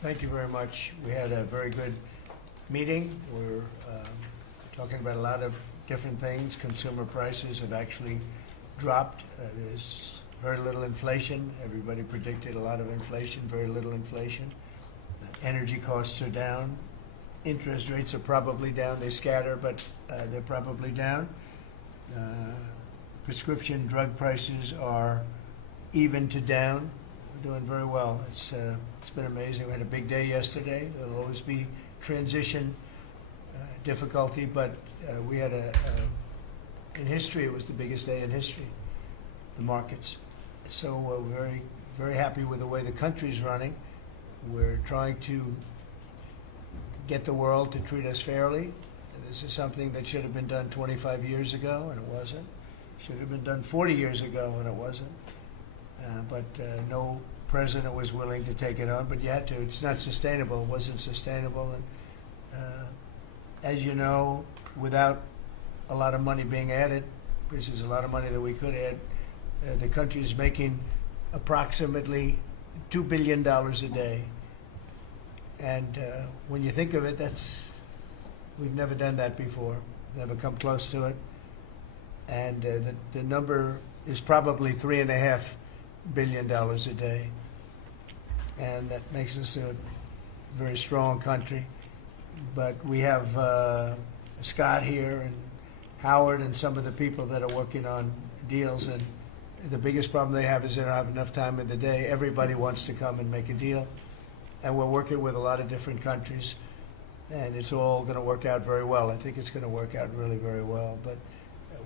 Thank you very much. We had a very good meeting. We're talking about a lot of different things. Consumer prices have actually dropped. There's very little inflation. Everybody predicted a lot of inflation, very little inflation. Energy costs are down. Interest rates are probably down. They scatter, but they're probably down. Prescription drug prices are even to down. We're doing very well. It's been amazing. We had a big day yesterday. There'll always be transition difficulty, but we had in history, it was the biggest day in history, the markets. So we're very, very happy with the way the country's running. We're trying to get the world to treat us fairly. This is something that should have been done 25 years ago, and it wasn't. Should have been done 40 years ago, and it wasn't. But no president was willing to take it on, but you had to. It's not sustainable. It wasn't sustainable. And as you know, without a lot of money being added, this is a lot of money that we could add, the country is making approximately $2 billion a day. And when you think of it, we've never done that before, never come close to it. And the number is probably $3.5 billion a day. And that makes us a very strong country. But we have Scott here and Howard and some of the people that are working on deals. And the biggest problem they have is they don't have enough time in the day. Everybody wants to come and make a deal. And we're working with a lot of different countries. And it's all going to work out very well. I think it's going to work out really very well. But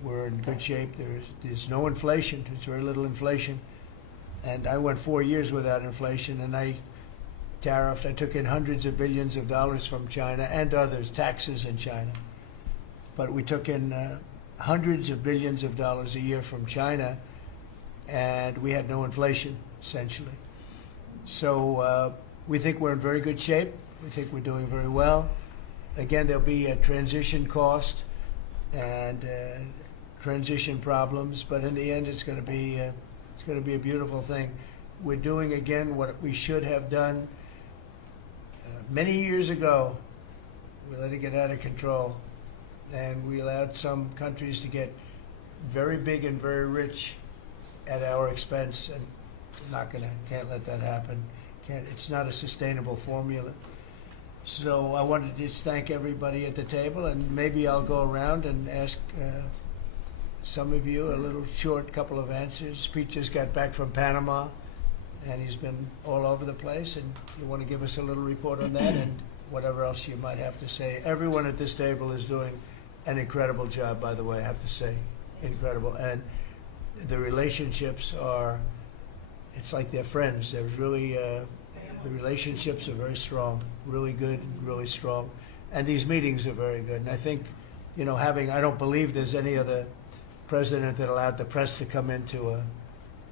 we're in good shape. There's no inflation. There's very little inflation. And I went 4 years without inflation, and I tariffed. I took in hundreds of billions of dollars from China and others, taxes in China. But we took in hundreds of billions of dollars a year from China, and we had no inflation, essentially. So we think we're in very good shape. We think we're doing very well. Again, there'll be a transition cost and transition problems, but in the end, it's going to be a beautiful thing. We're doing again what we should have done many years ago. We let it get out of control, and we allowed some countries to get very big and very rich at our expense, and can't let that happen. It's not a sustainable formula. So I wanted to just thank everybody at the table, and maybe I'll go around and ask some of you a little short couple of answers. Pete just got back from Panama, and he's been all over the place, and you want to give us a little report on that and whatever else you might have to say. Everyone at this table is doing an incredible job, by the way, I have to say. Incredible. And the relationships it's like they're friends. They're really, the relationships are very strong, really good, really strong. And these meetings are very good. And I think, I don't believe there's any other president that allowed the press to come into a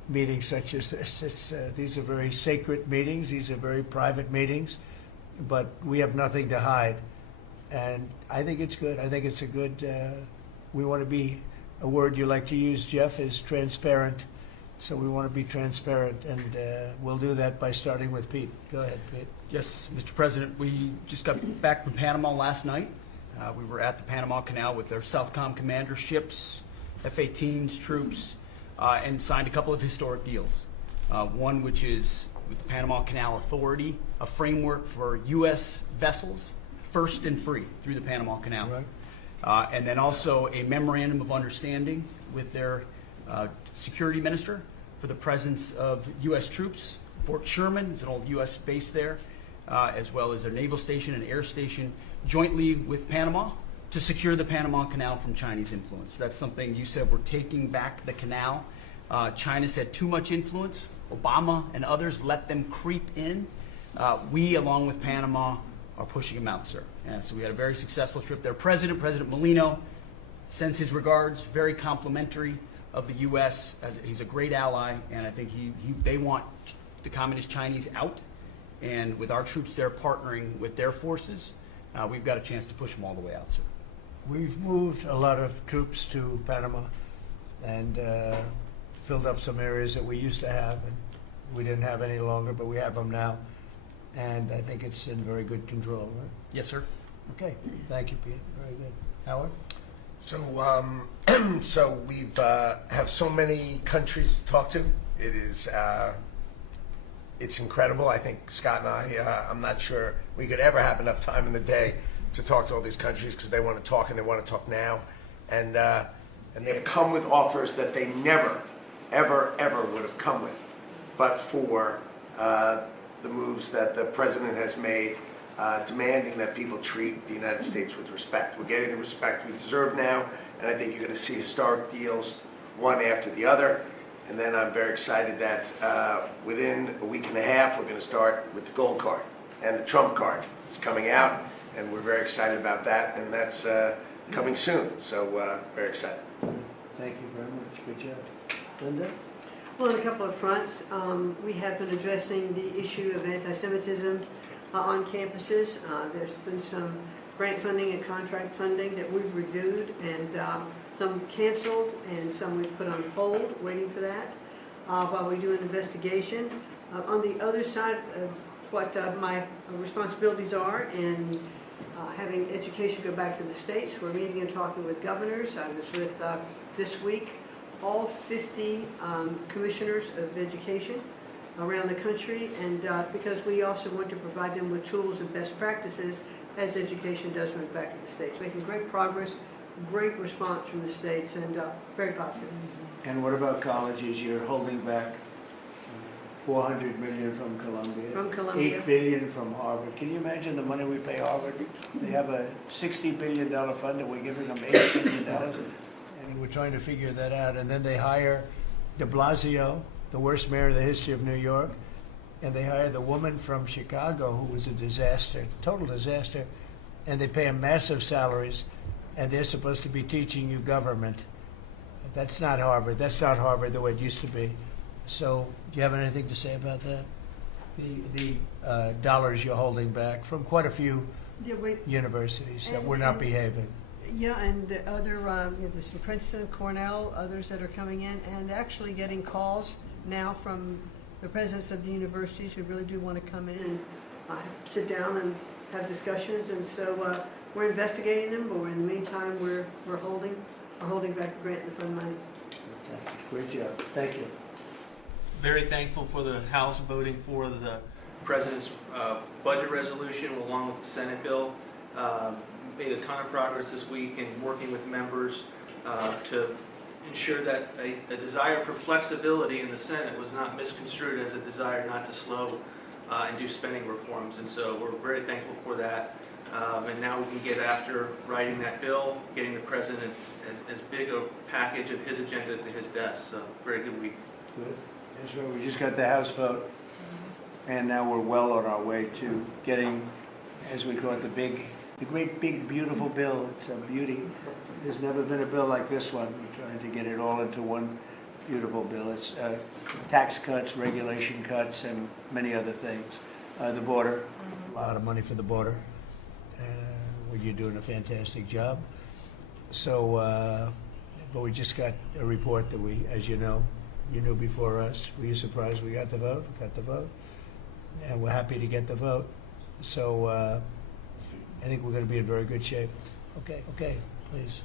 meeting such as this. These are very sacred meetings. These are very private meetings, but we have nothing to hide. And I think it's good. I think it's a good, we want to be, a word you like to use, Jeff, is transparent. So we want to be transparent, and we'll do that by starting with Pete. Go ahead, Pete. Yes, Mr. President, we just got back from Panama last night. We were at the Panama Canal with their Southcom commander ships, F-18s, troops, and signed a couple of historic deals. One which is with the Panama Canal Authority, a framework for U.S. vessels, first and free through the Panama Canal. Right. And then also a memorandum of understanding with their security minister for the presence of U.S. troops. Fort Sherman is an old U.S. base there, as well as their naval station and air station, jointly with Panama to secure the Panama Canal from Chinese influence. That's something you said, we're taking back the canal. China's had too much influence. Obama and others let them creep in. We, along with Panama, are pushing them out, sir. And so we had a very successful trip there. President Molino sends his regards, very complimentary of the U.S. as he's a great ally, and I think they want the Communist Chinese out. And with our troops there partnering with their forces, we've got a chance to push them all the way out, sir. We've moved a lot of troops to Panama and filled up some areas that we used to have, and we didn't have any longer, but we have them now. and I think it's in very good control, right? Yes, sir. Okay, thank you, Pete. Very good. Howard? So, so we've have so many countries to talk to. It is, it's incredible. I think Scott and I'm not sure we could ever have enough time in the day to talk to all these countries because they want to talk and they want to talk now, and they've come with offers that they never, ever, ever would have come with, but for the moves that the president has made. Demanding that people treat the United States with respect. We're getting the respect we deserve now, and I think you're going to see historic deals, one after the other. And then I'm very excited that within a week and a half, we're going to start with the gold card, and the Trump card is coming out, and we're very excited about that, and that's coming soon. So very excited. Thank you very much. Good job. Linda? Well, on a couple of fronts, we have been addressing the issue of anti-Semitism on campuses. There's been some grant funding and contract funding that we've reviewed, and some canceled and some we've put on hold, waiting for that, while we do an investigation. On the other side of what my responsibilities are in having education go back to the states, we're meeting and talking with governors. I was with, this week, all 50 commissioners of education around the country, and because we also want to provide them with tools and best practices as education does move back to the states. Making great progress, great response from the states, and very positive. And what about colleges? You're holding back $400 million from Columbia. From Columbia. $8 billion from Harvard. Can you imagine the money we pay Harvard? They have a $60 billion fund, and we're giving them $8 billion. And we're trying to figure that out. And then they hire de Blasio, the worst mayor in the history of New York, and they hire the woman from Chicago who was a disaster, total disaster, and they pay them massive salaries, and they're supposed to be teaching you government. That's not Harvard. That's not Harvard the way it used to be. So do you have anything to say about that? The dollars you're holding back from quite a few universities that were not behaving. Yeah, and the other, there's some Princeton, Cornell, others that are coming in, and actually getting calls now from the presidents of the universities who really do want to come in and sit down and have discussions. And so we're investigating them, but in the meantime, we're holding back the grant and fund money. Great job. Thank you. Very thankful for the House voting for the President's budget resolution along with the Senate bill. Made a ton of progress this week in working with members to ensure that a desire for flexibility in the Senate was not misconstrued as a desire not to slow and do spending reforms. And so we're very thankful for that. And now we can get after writing that bill, getting the President as big a package of his agenda to his desk. So very good week. Good. That's right. We just got the House vote, and now we're well on our way to getting, as we call it, the great big beautiful bill. It's a beauty. There's never been a bill like this one. We're trying to get it all into one beautiful bill. It's tax cuts, regulation cuts, and many other things. The border, a lot of money for the border. Well, you're doing a fantastic job. So, but we just got a report that we, as you know, you knew before us. Were you surprised we got the vote? Got the vote, and we're happy to get the vote. So I think we're going to be in very good shape. Okay, please.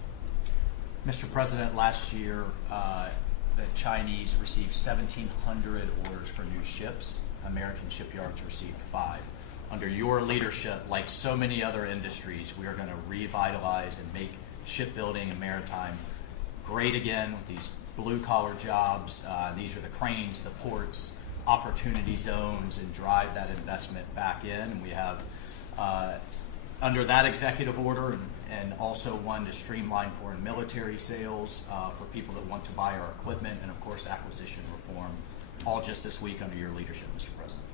Mr. President, last year the Chinese received 1,700 orders for new ships. American shipyards received 5. Under your leadership, like so many other industries, we are going to revitalize and make shipbuilding and maritime great again with these blue-collar jobs. These are the cranes, the ports, opportunity zones, and drive that investment back in. And we have, under that executive order, and also one to streamline foreign military sales for people that want to buy our equipment, and of course acquisition reform, all just this week under your leadership, Mr. President.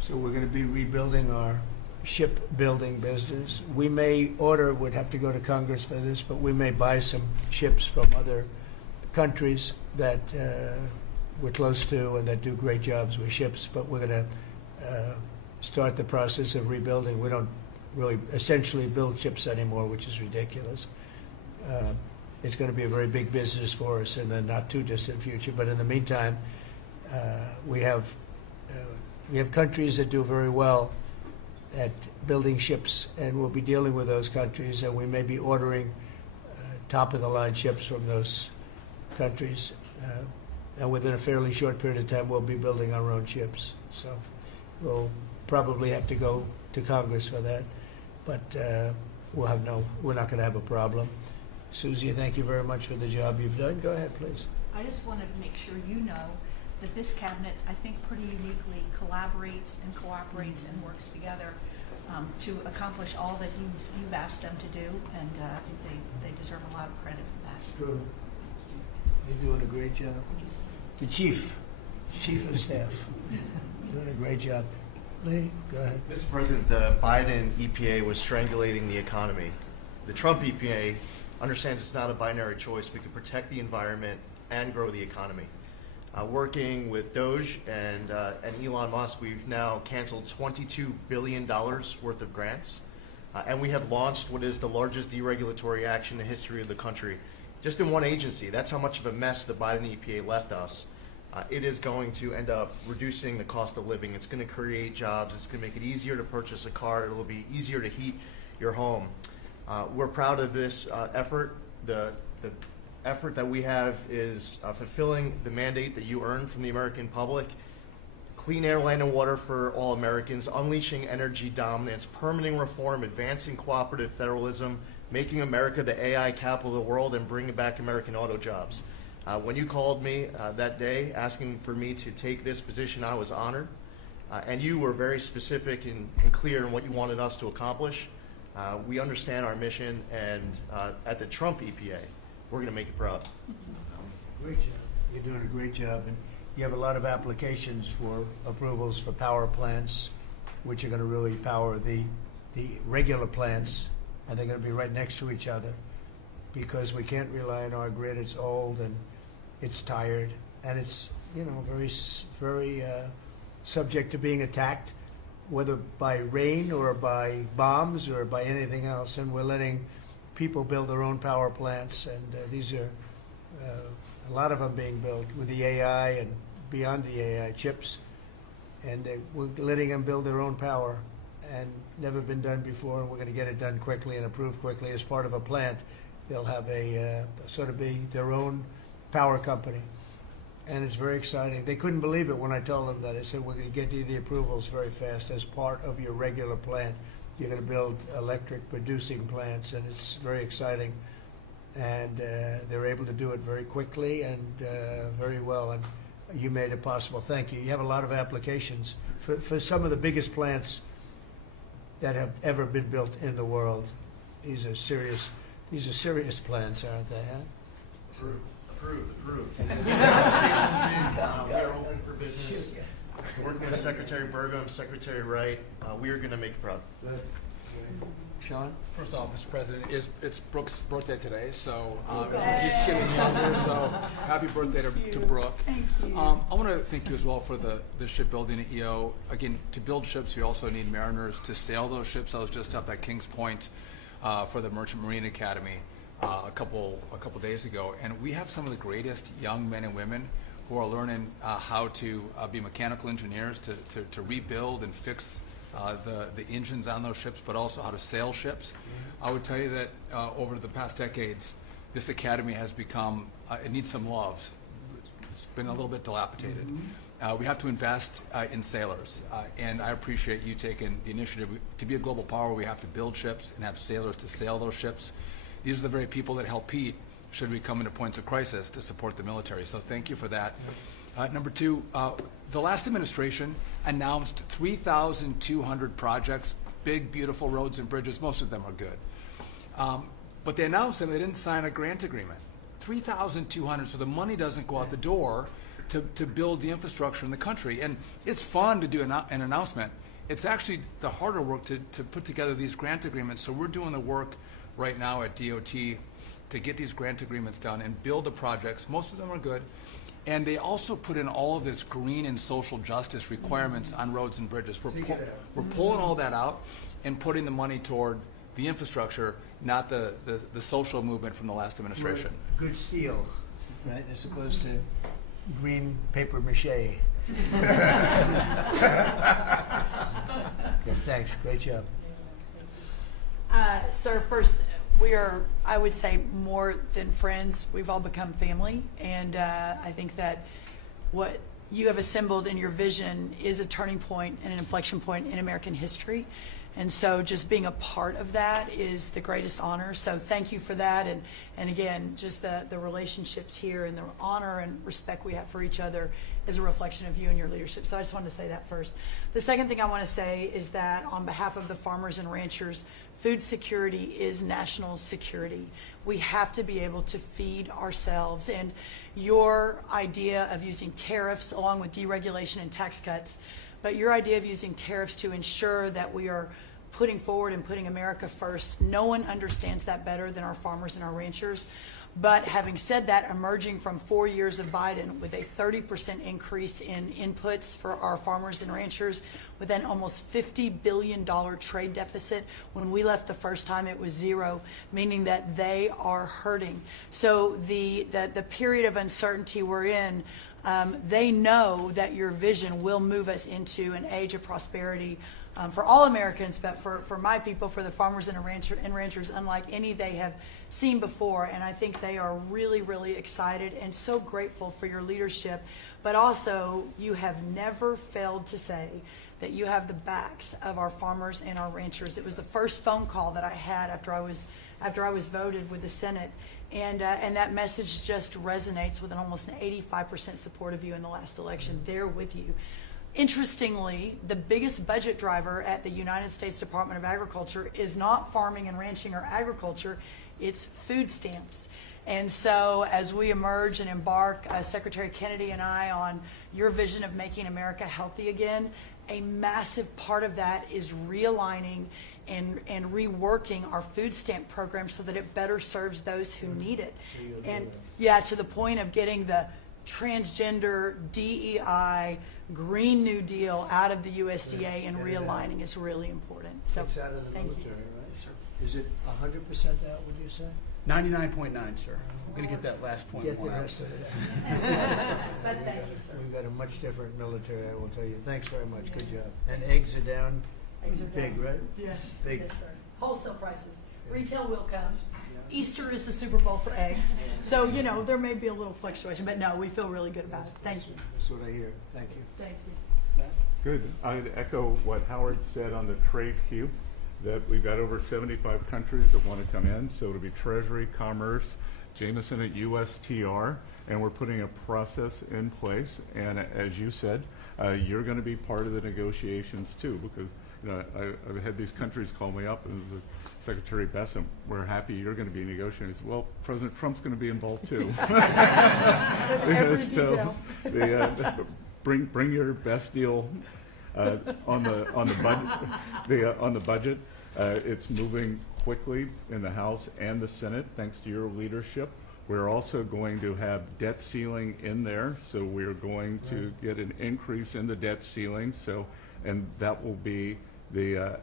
So we're going to be rebuilding our shipbuilding business. We may order, would have to go to Congress for this, but we may buy some ships from other countries that we're close to and that do great jobs with ships, but we're going to start the process of rebuilding. We don't really essentially build ships anymore, which is ridiculous. It's going to be a very big business for us in the not too distant future, but in the meantime, we have We have countries that do very well at building ships, and we'll be dealing with those countries, and we may be ordering top-of-the-line ships from those countries. And within a fairly short period of time, we'll be building our own ships. So we'll probably have to go to Congress for that, but we're not going to have a problem. Susie, thank you very much for the job you've done. Go ahead, please. I just want to make sure you know that this cabinet, I think, pretty uniquely collaborates and cooperates and works together to accomplish all that you've asked them to do, and I think they deserve a lot of credit for that. True. You're doing a great job. The chief of staff, doing a great job. Lee, go ahead. Mr. President, the Biden EPA was strangulating the economy. The Trump EPA understands it's not a binary choice. We can protect the environment and grow the economy. Working with Doge and Elon Musk, we've now canceled $22 billion worth of grants. And we have launched what is the largest deregulatory action in the history of the country, just in one agency. That's how much of a mess the Biden EPA left us. It is going to end up reducing the cost of living. It's going to create jobs. It's going to make it easier to purchase a car. It will be easier to heat your home. We're proud of this effort. The effort that we have is fulfilling the mandate that you earned from the American public. Clean air, land, and water for all Americans, unleashing energy dominance, permitting reform, advancing cooperative federalism, making America the AI capital of the world, and bringing back American auto jobs. When you called me that day asking for me to take this position, I was honored. And you were very specific and clear in what you wanted us to accomplish. We understand our mission, and at the Trump EPA, we're going to make it proud. Great job. You're doing a great job, and you have a lot of applications for approvals for power plants, which are going to really power the regular plants, and they're going to be right next to each other, because we can't rely on our grid. It's old and it's tired, and it's very subject to being attacked, whether by rain or by bombs or by anything else. And we're letting people build their own power plants, and these are a lot of them being built with the AI and beyond the AI chips, and we're letting them build their own power, and never been done before, and we're going to get it done quickly and approved quickly as part of a plant. They'll have a sort of be their own power company, and it's very exciting. They couldn't believe it when I told them that. I said, we're going to get you the approvals very fast as part of your regular plant. You're going to build electric producing plants, and it's very exciting. And they're able to do it very quickly and very well, and you made it possible. Thank you. You have a lot of applications for some of the biggest plants that have ever been built in the world. These are serious plants, aren't they? Huh? Approved. We are open for business. Working with Secretary Burgum, Secretary Wright, we are going to make it proud. Good. Sean? First off, Mr. President, it's Brooke's birthday today, so he's getting younger, so happy birthday to Brooke. Thank you. I want to thank you as well for the shipbuilding at EO. Again, to build ships, we also need mariners to sail those ships. I was just up at Kings Point for the Merchant Marine Academy a couple days ago, and we have some of the greatest young men and women who are learning how to be mechanical engineers, to rebuild and fix the engines on those ships, but also how to sail ships. I would tell you that over the past decades, this academy has become, it needs some love. It's been a little bit dilapidated. We have to invest in sailors, and I appreciate you taking the initiative. To be a global power, we have to build ships and have sailors to sail those ships. These are the very people that help Pete should we come into points of crisis to support the military. So thank you for that. Number two, the last administration announced 3,200 projects, big, beautiful roads and bridges. Most of them are good. But they announced them, they didn't sign a grant agreement. 3,200, so the money doesn't go out the door to build the infrastructure in the country. And it's fun to do an announcement. It's actually the harder work to put together these grant agreements. So we're doing the work right now at DOT to get these grant agreements done and build the projects. Most of them are good. And they also put in all of this green and social justice requirements on roads and bridges. We're pulling all that out and putting the money toward the infrastructure, not the social movement from the last administration. Good steel, right, as opposed to green paper mache. Okay, thanks, great job. Sir, first, we are, I would say, more than friends. We've all become family. And I think that what you have assembled in your vision is a turning point and an inflection point in American history. And so just being a part of that is the greatest honor. So thank you for that. And again, just the relationships here and the honor and respect we have for each other is a reflection of you and your leadership. So I just wanted to say that first. The second thing I want to say is that on behalf of the farmers and ranchers, food security is national security. We have to be able to feed ourselves. And your idea of using tariffs along with deregulation and tax cuts, but your idea of using tariffs to ensure that we are putting forward and putting America first, no one understands that better than our farmers and our ranchers. But having said that, emerging from 4 years of Biden with a 30% increase in inputs for our farmers and ranchers, with an almost $50 billion trade deficit. When we left the first time, it was zero, meaning that they are hurting. So the period of uncertainty we're in, they know that your vision will move us into an age of prosperity for all Americans, but for my people, for the farmers and ranchers, unlike any they have seen before. And I think they are really, really excited and so grateful for your leadership. But also, you have never failed to say that you have the backs of our farmers and our ranchers. It was the first phone call that I had after I was voted with the Senate. And that message just resonates with an almost 85% support of you in the last election. They're with you. Interestingly, the biggest budget driver at the United States Department of Agriculture is not farming and ranching or agriculture, it's food stamps. And so as we emerge and embark, Secretary Kennedy and I, on your vision of making America healthy again, a massive part of that is realigning and reworking our food stamp program so that it better serves those who need it. And yeah, to the point of getting the transgender, DEI, Green New Deal out of the USDA and realigning is really important. So Takes out of the thank military, you. right? Yes, sir. Is it 100% out, would you say? 99.9, sir. I'm going to get that last point. Get the out. rest of it. But thank you, sir. We've got a much different military, I will tell you. Thanks very much, good job. And eggs are down, Eggs are big, down. right? Yes, Big. yes, sir. Wholesale prices. Retail will come. Easter is the Super Bowl for eggs. So, you know, there may be a little fluctuation, but no, we feel really good about it. Thank you. That's what I hear. Thank you. Thank you. Good. I'd echo what Howard said on the trade queue, that we've got over 75 countries that want to come in. So it'll be Treasury, Commerce, Jameson at USTR, and we're putting a process in place. And as you said, you're going to be part of the negotiations too, because you know, I've had these countries call me up and Secretary Bessem, we're happy you're going to be negotiating. I said, well, President Trump's going to be involved too. Every So detail. bring your best deal on the budget. It's moving quickly in the House and the Senate thanks to your leadership. We're also going to have debt ceiling in there, so we're going to get an increase in the debt ceiling. So, and that will be the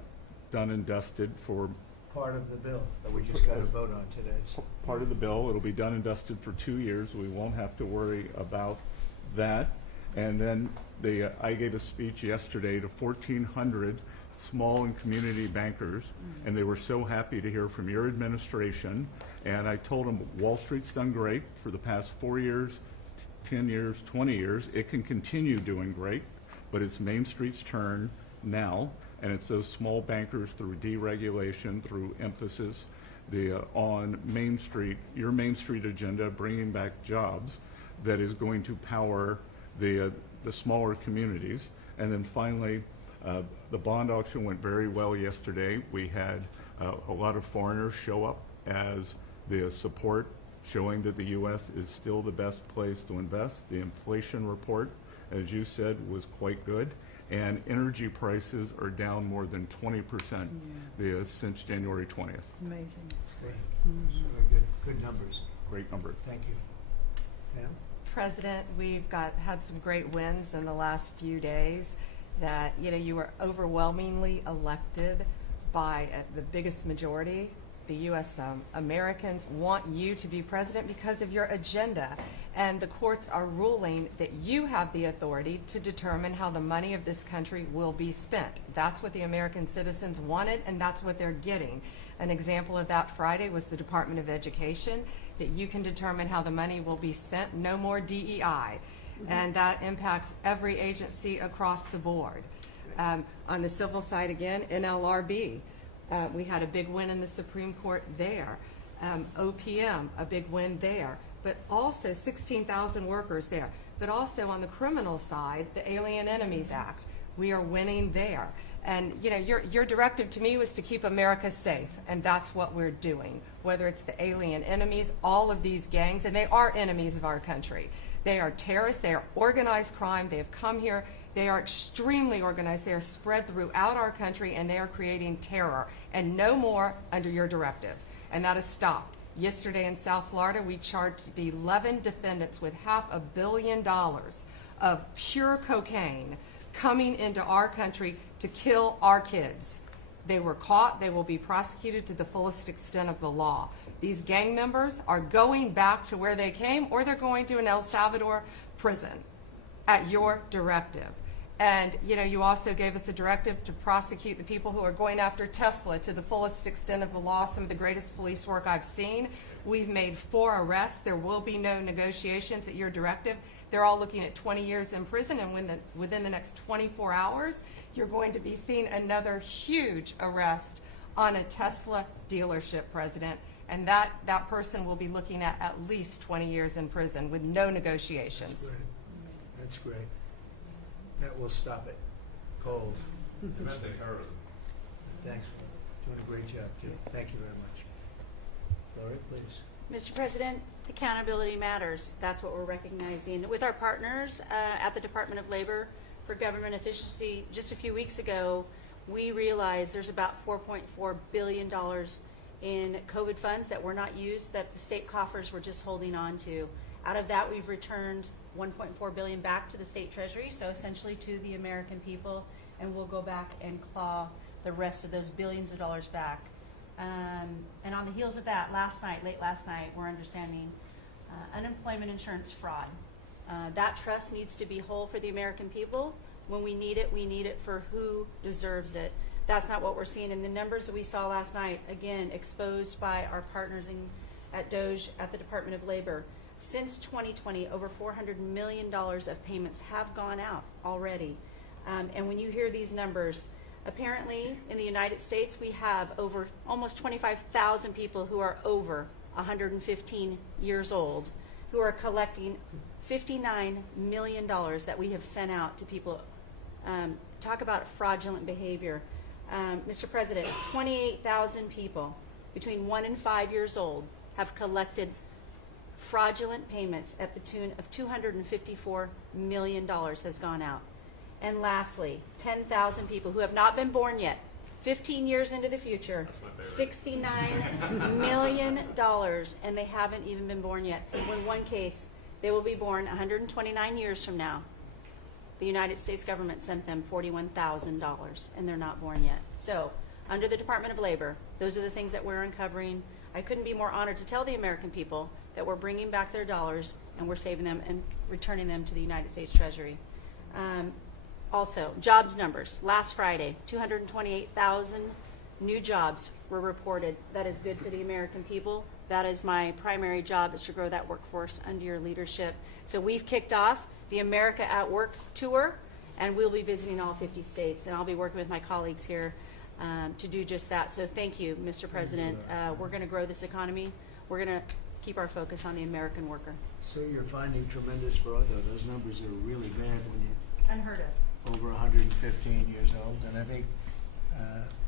done and dusted for Part of the bill that we just got to vote on today. So part of the bill. It'll be done and dusted for 2 years. We won't have to worry about that. And then I gave a speech yesterday to 1,400 small and community bankers, and they were so happy to hear from your administration. And I told them Wall Street's done great for the past 4 years, 10 years, 20 years. It can continue doing great, but it's Main Street's turn now. And it's those small bankers through deregulation, through emphasis on Main Street, your Main Street agenda, bringing back jobs, that is going to power the smaller communities. And then finally, the bond auction went very well yesterday. We had a lot of foreigners show up as the support, showing that the U.S. is still the best place to invest. The inflation report, as you said, was quite good. And energy prices are down more than 20% since January 20th. Amazing. that's great. So good numbers. Great number. Thank you. Pam? President, we've had some great wins in the last few days. That you were overwhelmingly elected by the biggest majority the U.S. Americans want you to be president because of your agenda. And the courts are ruling that you have the authority to determine how the money of this country will be spent. That's what the American citizens wanted, and that's what they're getting. An example of that Friday was the Department of Education, that you can determine how the money will be spent. No more DEI. And that impacts every agency across the board. On the civil side again, NLRB, we had a big win in the Supreme Court there. OPM, a big win there. But also 16,000 workers there. But also on the criminal side, the Alien Enemies Act, we are winning there. And you know, your directive to me was to keep America safe, and that's what we're doing. Whether it's the alien enemies, all of these gangs, and they are enemies of our country. They are terrorists, they are organized crime, they have come here, they are extremely organized, they are spread throughout our country, and they are creating terror. And no more under your directive. And that has stopped. Yesterday in South Florida, we charged 11 defendants with $500 million of pure cocaine coming into our country to kill our kids. They were caught. They will be prosecuted to the fullest extent of the law. These gang members are going back to where they came, or they're going to an El Salvador prison at your directive. And you know, you also gave us a directive to prosecute the people who are going after Tesla to the fullest extent of the law, some of the greatest police work I've seen. We've made 4 arrests. There will be no negotiations at your directive. They're all looking at 20 years in prison, and within the next 24 hours, you're going to be seeing another huge arrest on a Tesla dealership, President. And that person will be looking at least 20 years in prison with no negotiations. That's great. That's great. That will stop it cold. Domestic terrorism. Thanks. Doing a great job, too. Thank you very much. Lori, please. Mr. President, accountability matters. That's what we're recognizing. With our partners at the Department of Labor for Government Efficiency, just a few weeks ago, we realized there's about $4.4 billion in COVID funds that were not used, that the state coffers were just holding on to. Out of that, we've returned $1.4 billion back to the state treasury, so essentially to the American people, and we'll go back and claw the rest of those billions of dollars back. And on the heels of that, late last night, we're understanding unemployment insurance fraud. That trust needs to be whole for the American people. When we need it for who deserves it. That's not what we're seeing in the numbers that we saw last night, again, exposed by our partners at DOJ at the Department of Labor. Since 2020, over $400 million of payments have gone out already. And when you hear these numbers, apparently in the United States, we have over almost 25,000 people who are over 115 years old who are collecting $59 million that we have sent out to people. Talk about fraudulent behavior. Mr. President, 28,000 people between 1 and 5 years old have collected fraudulent payments at the tune of $254 million has gone out. And lastly, 10,000 people who have not been born yet, 15 years into the future, $69 million, and they haven't even been born yet. In one case, they will be born 129 years from now. The United States government sent them $41,000, and they're not born yet. So, under the Department of Labor, those are the things that we're uncovering. I couldn't be more honored to tell the American people that we're bringing back their dollars and we're saving them and returning them to the United States Treasury. Also, jobs numbers. Last Friday, 228,000 new jobs were reported. That is good for the American people. That is my primary job, is to grow that workforce under your leadership. So we've kicked off the America at Work tour, and we'll be visiting all 50 states, and I'll be working with my colleagues here to do just that. So thank you, Mr. President. We're going to grow this economy. We're going to keep our focus on the American worker. So you're finding tremendous fraud, though. Those numbers are really bad when you Unheard of. over 115 years old. And I think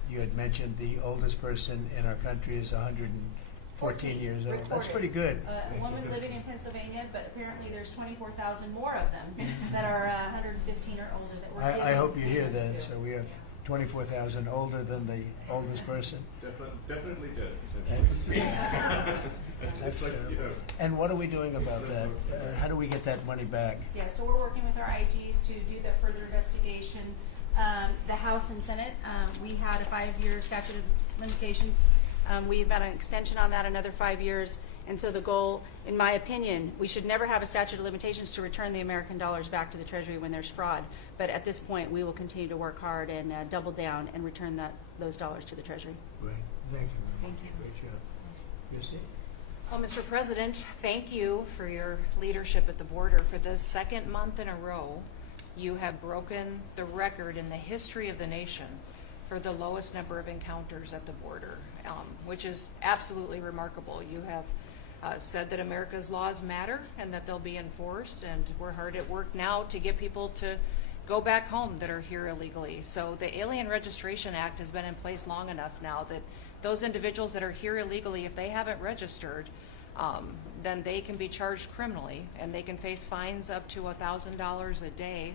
you had mentioned the oldest person in our country is 114 years old. Reported. That's pretty good. A woman living in Pennsylvania, but apparently there's 24,000 more of them that are 115 or older that we're I hope you giving hear that. to. So we have 24,000 older than the oldest person. Definitely did. That's like, terrible. you know. And what are we doing about that? How do we get that money back? Yeah, so we're working with our IGs to do the further investigation. The House and Senate, we had a 5-year statute of limitations We've got an extension on that another 5 years. And so the goal, in my opinion, we should never have a statute of limitations to return the American dollars back to the Treasury when there's fraud. But at this point, we will continue to work hard and double down and return those dollars to the Treasury. Great, thank you very Thank much. you. Great job. Christie? Well, Mr. President, thank you for your leadership at the border. For the second month in a row, you have broken the record in the history of the nation for the lowest number of encounters at the border, which is absolutely remarkable. You have said that America's laws matter and that they'll be enforced, and we're hard at work now to get people to go back home that are here illegally. So the Alien Registration Act has been in place long enough now that those individuals that are here illegally, if they haven't registered, then they can be charged criminally, and they can face fines up to $1,000 a day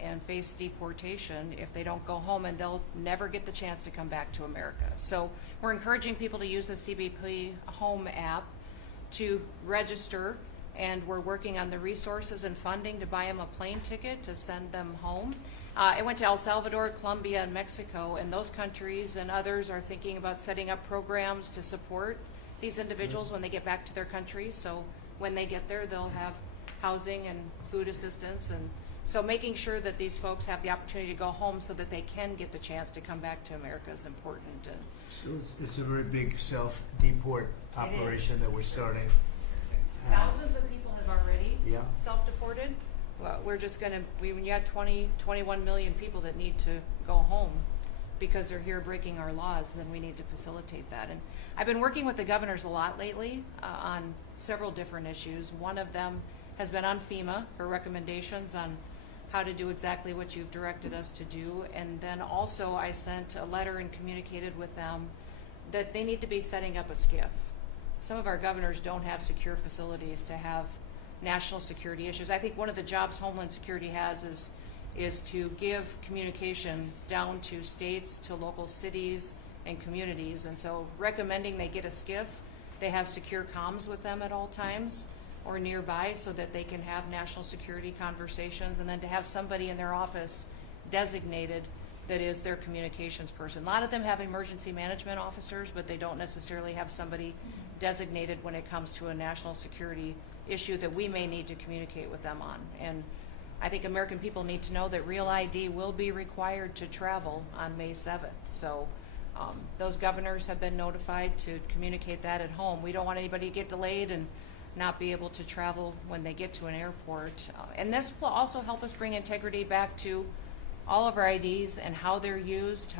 and face deportation if they don't go home, and they'll never get the chance to come back to America. So we're encouraging people to use the CBP Home app to register, and we're working on the resources and funding to buy them a plane ticket to send them home. I went to El Salvador, Colombia, and Mexico, and those countries and others are thinking about setting up programs to support these individuals when they get back to their countries. So when they get there, they'll have housing and food assistance, and so making sure that these folks have the opportunity to go home so that they can get the chance to come back to America is important. And So it's a very big self-deport operation that we're starting. thousands of people have already Yeah. self-deported. Well, we're just going to, when you have 21 million people that need to go home because they're here breaking our laws, then we need to facilitate that. And I've been working with the governors a lot lately on several different issues. One of them has been on FEMA for recommendations on how to do exactly what you've directed us to do. And then also I sent a letter and communicated with them that they need to be setting up a SCIF. Some of our governors don't have secure facilities to have national security issues. I think one of the jobs Homeland Security has is to give communication down to states, to local cities and communities. And so recommending they get a SCIF, they have secure comms with them at all times or nearby so that they can have national security conversations, and then to have somebody in their office designated that is their communications person. A lot of them have emergency management officers, but they don't necessarily have somebody designated when it comes to a national security issue that we may need to communicate with them on. And I think American people need to know that Real ID will be required to travel on May 7th. So those governors have been notified to communicate that at home. We don't want anybody to get delayed and not be able to travel when they get to an airport. And this will also help us bring integrity back to all of our IDs and how they're used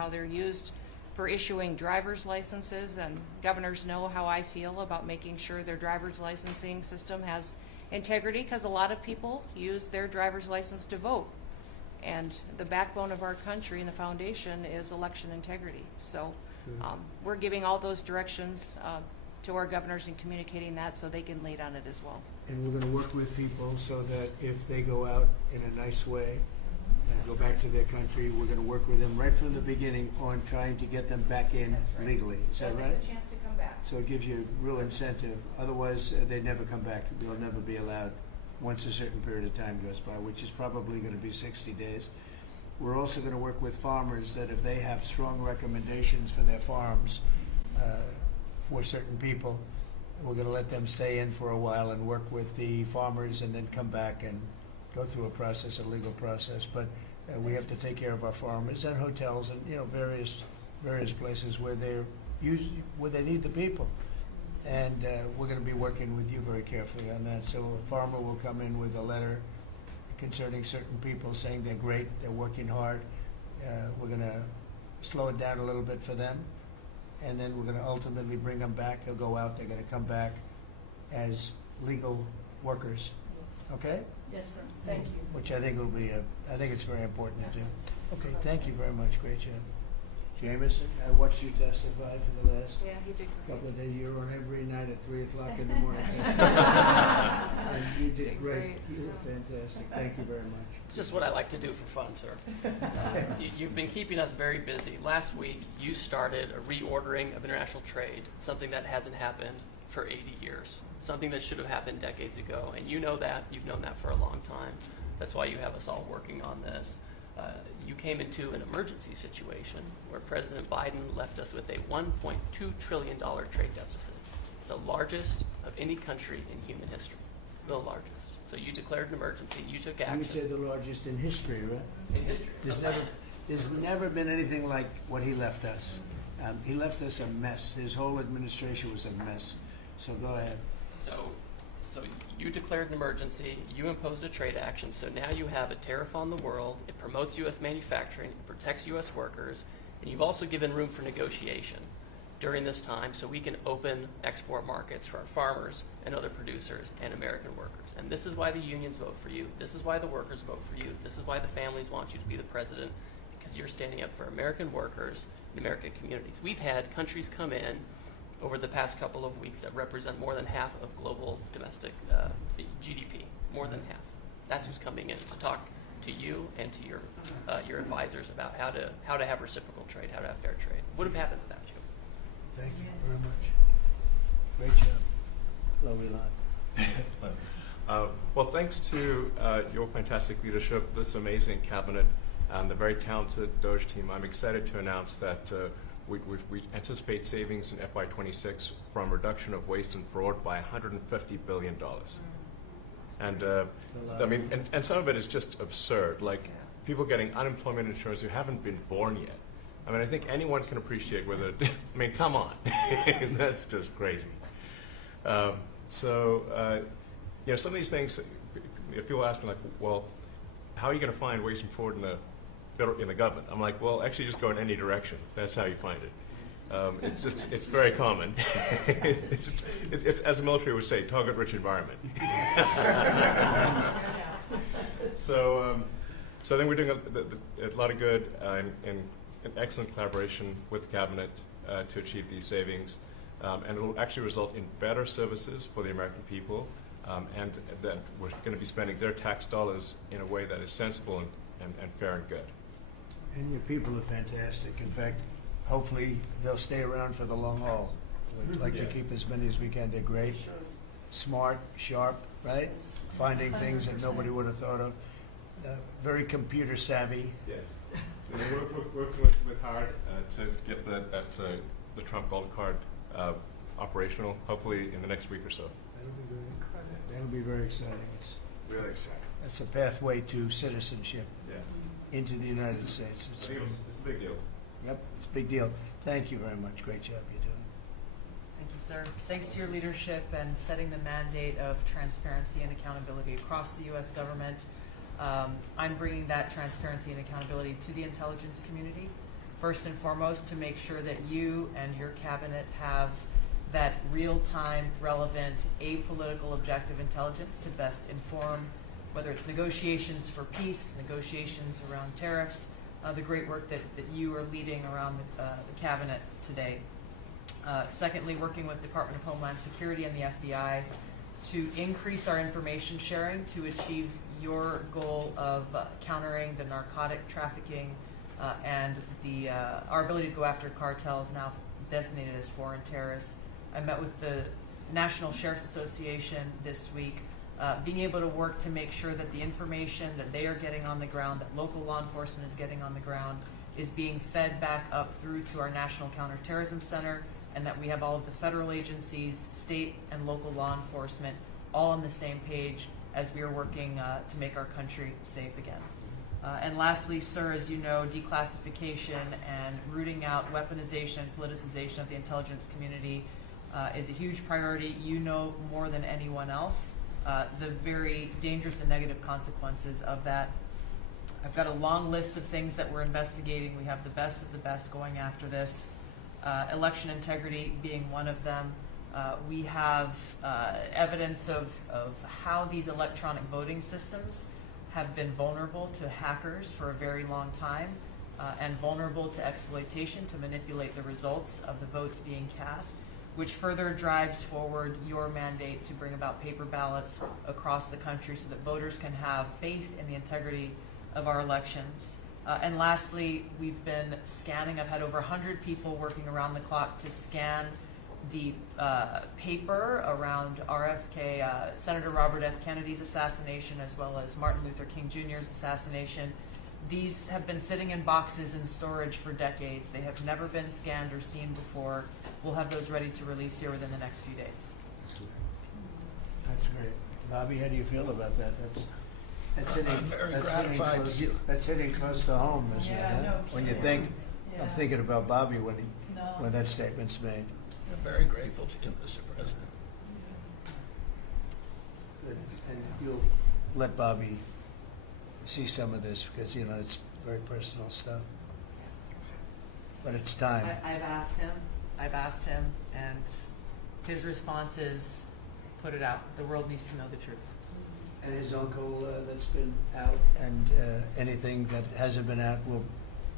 for issuing driver's licenses. And governors know how I feel about making sure their driver's licensing system has integrity, because a lot of people use their driver's license to vote. And the backbone of our country and the foundation is election integrity. So we're giving all those directions to our governors and communicating that so they can lead on it as well. And we're going to work with people so that if they go out in a nice way and go back to their country, we're going to work with them right from the beginning on trying to get them back in legally. Is that right? The chance to come back. So it gives you real incentive. Otherwise, they never come back. They'll never be allowed once a certain period of time goes by, which is probably going to be 60 days. We're also going to work with farmers that if they have strong recommendations for their farms for certain people, we're going to let them stay in for a while and work with the farmers and then come back and go through a process, a legal process. But we have to take care of our farmers and hotels and various places where where they need the people. And we're going to be working with you very carefully on that. So a farmer will come in with a letter concerning certain people saying they're great, they're working hard. We're going to slow it down a little bit for them. And then we're going to ultimately bring them back. They'll go out, they're going to come back as legal workers. Okay? Yes, sir. Thank you. Which I think will be I think it's very important to do. Okay, thank you very much. Great job. Jameson, I watched you testify for the last Yeah, he did great. couple of days. You're on every night at 3 o'clock in the morning. And you did great. You were fantastic. Thank you very much. It's just what I like to do for fun, sir. You've been keeping us very busy. Last week, you started a reordering of international trade, something that hasn't happened for 80 years, something that should have happened decades ago. And you know that. You've known that for a long time. That's why you have us all working on this. You came into an emergency situation where President Biden left us with a $1.2 trillion trade deficit. It's the largest of any country in human history, the largest. So you declared an emergency, you took You action. would say the largest in history, right? In history. There's never been anything like what he left us. He left us a mess. His whole administration was a mess. So go ahead. So you declared an emergency, you imposed a trade action, so now you have a tariff on the world, it promotes U.S. manufacturing, it protects U.S. workers, and you've also given room for negotiation during this time so we can open export markets for our farmers and other producers and American workers. And this is why the unions vote for you, this is why the workers vote for you, this is why the families want you to be the president, because you're standing up for American workers and American communities. We've had countries come in over the past couple of weeks that represent more than half of global domestic GDP, more than half. That's who's coming in to talk to you and to your advisors about how to have reciprocal trade, how to have fair trade. Would have happened without you. Thank you very much. Great job. Lovely lot. Well, thanks to your fantastic leadership, this amazing cabinet, and the very talented Doge team, I'm excited to announce that we anticipate savings in FY26 from reduction of waste and fraud by $150 billion. And I mean, and some of it is just absurd, like people getting unemployment insurance who haven't been born yet. I mean, I think anyone can appreciate whether, I mean, come on, that's just crazy. So, you know, some of these things, if people ask me like, well, how are you going to find waste and fraud in the government? I'm like, well, actually just go in any direction. That's how you find it. It's very common. it's, as the military would say, target-rich environment. So I think we're doing a lot of good in excellent collaboration with the cabinet to achieve these savings. And it will actually result in better services for the American people, and that we're going to be spending their tax dollars in a way that is sensible and fair and good. And your people are fantastic. In fact, hopefully they'll stay around for the long haul. We'd like to keep as many as we can. They're great, smart, sharp, right? Finding things that nobody would have thought of. Very computer savvy. Yeah. We're working with hard to get the Trump Gold Card operational, hopefully in the next week or so. That'll be very exciting. It's Really exciting. That's a pathway to citizenship Yeah. into the United States. I think it's a big deal. Yep, it's a big deal. Thank you very much. Great job you're doing. Thank you, sir. Thanks to your leadership and setting the mandate of transparency and accountability across the U.S. government. I'm bringing that transparency and accountability to the intelligence community, first and foremost, to make sure that you and your cabinet have that real-time, relevant, apolitical, objective intelligence to best inform, whether it's negotiations for peace, negotiations around tariffs, the great work that you are leading around the cabinet today. Secondly, working with Department of Homeland Security and the FBI to increase our information sharing to achieve your goal of countering the narcotic trafficking and our ability to go after cartels now designated as foreign terrorists. I met with the National Sheriff's Association this week, being able to work to make sure that the information that they are getting on the ground, that local law enforcement is getting on the ground, is being fed back up through to our National Counterterrorism Center, and that we have all of the federal agencies, state and local law enforcement, all on the same page as we are working to make our country safe again. And lastly, sir, as you know, declassification and rooting out weaponization, politicization of the intelligence community is a huge priority. You know more than anyone else the very dangerous and negative consequences of that. I've got a long list of things that we're investigating. We have the best of the best going after this. Election integrity being one of them. We have evidence of how these electronic voting systems have been vulnerable to hackers for a very long time and vulnerable to exploitation to manipulate the results of the votes being cast, which further drives forward your mandate to bring about paper ballots across the country so that voters can have faith in the integrity of our elections. And lastly, we've been scanning. I've had over 100 people working around the clock to scan the paper around RFK, Senator Robert F. Kennedy's assassination, as well as Martin Luther King Jr.'s assassination, These have been sitting in boxes in storage for decades. They have never been scanned or seen before. We'll have those ready to release here within the next few days. That's great. Bobby, how do you feel about that? That's hitting, I'm very that's gratified hitting to close, hear. That's hitting close to home, isn't it? Yeah, huh? no When you kidding. think, I'm Yeah. thinking about Bobby when No. when that statement's made. I'm very grateful to you, Mr. President. Good. And you'll let Bobby see some of this because, you know, it's very personal stuff. But it's time. I've asked him, and his response is, put it out. The world needs to know the truth. And his uncle that's been out, and anything that hasn't been out,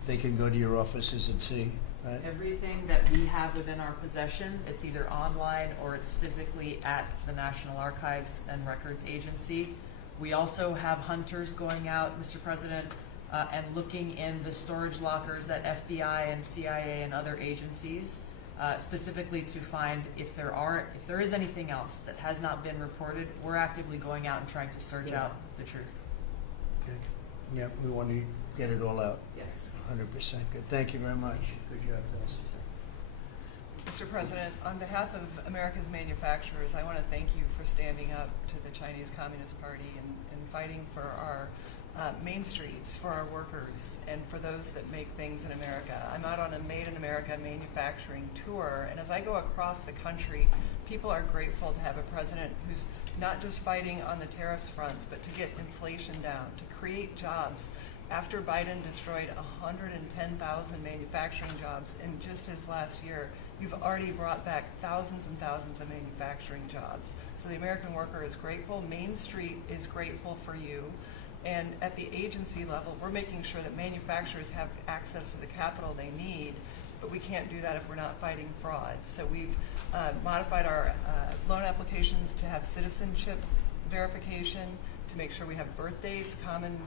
they can go to your offices and see, right? Everything that we have within our possession, it's either online or it's physically at the National Archives and Records Agency. We also have hunters going out, Mr. President, and looking in the storage lockers at FBI and CIA and other agencies, specifically to find if there is anything else that has not been reported. We're actively going out and trying to search out the truth. Okay. Yeah, we want to get it all out. Yes. 100% good. Thank you very much. Good job, Dennis. Mr. President, on behalf of America's manufacturers, I want to thank you for standing up to the Chinese Communist Party and fighting for our main streets, for our workers, and for those that make things in America. I'm out on a Made in America manufacturing tour, and as I go across the country, people are grateful to have a president who's not just fighting on the tariffs fronts, but to get inflation down, to create jobs. After Biden destroyed 110,000 manufacturing jobs in just his last year, you've already brought back thousands and thousands of manufacturing jobs. So the American worker is grateful. Main Street is grateful for you. And at the agency level, we're making sure that manufacturers have access to the capital they need, but we can't do that if we're not fighting fraud. So we've modified our loan applications to have citizenship verification, to make sure we have birth dates, common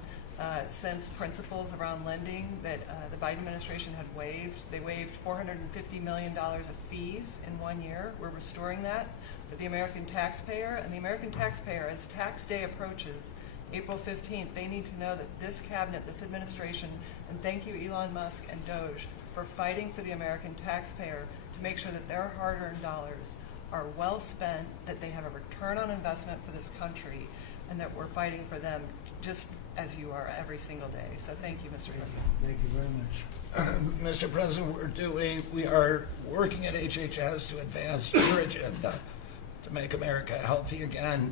sense principles around lending that the Biden administration had waived. They waived $450 million of fees in 1 year. We're restoring that for the American taxpayer. And the American taxpayer, as tax day approaches, April 15th, they need to know that this cabinet, this administration, and thank you Elon Musk and Doge for fighting for the American taxpayer to make sure that their hard-earned dollars are well spent, that they have a return on investment for this country, and that we're fighting for them just as you are every single day. So thank you, Mr. President. Thank you very much. Mr. President, we are working at HHS to advance your agenda to make America healthy again.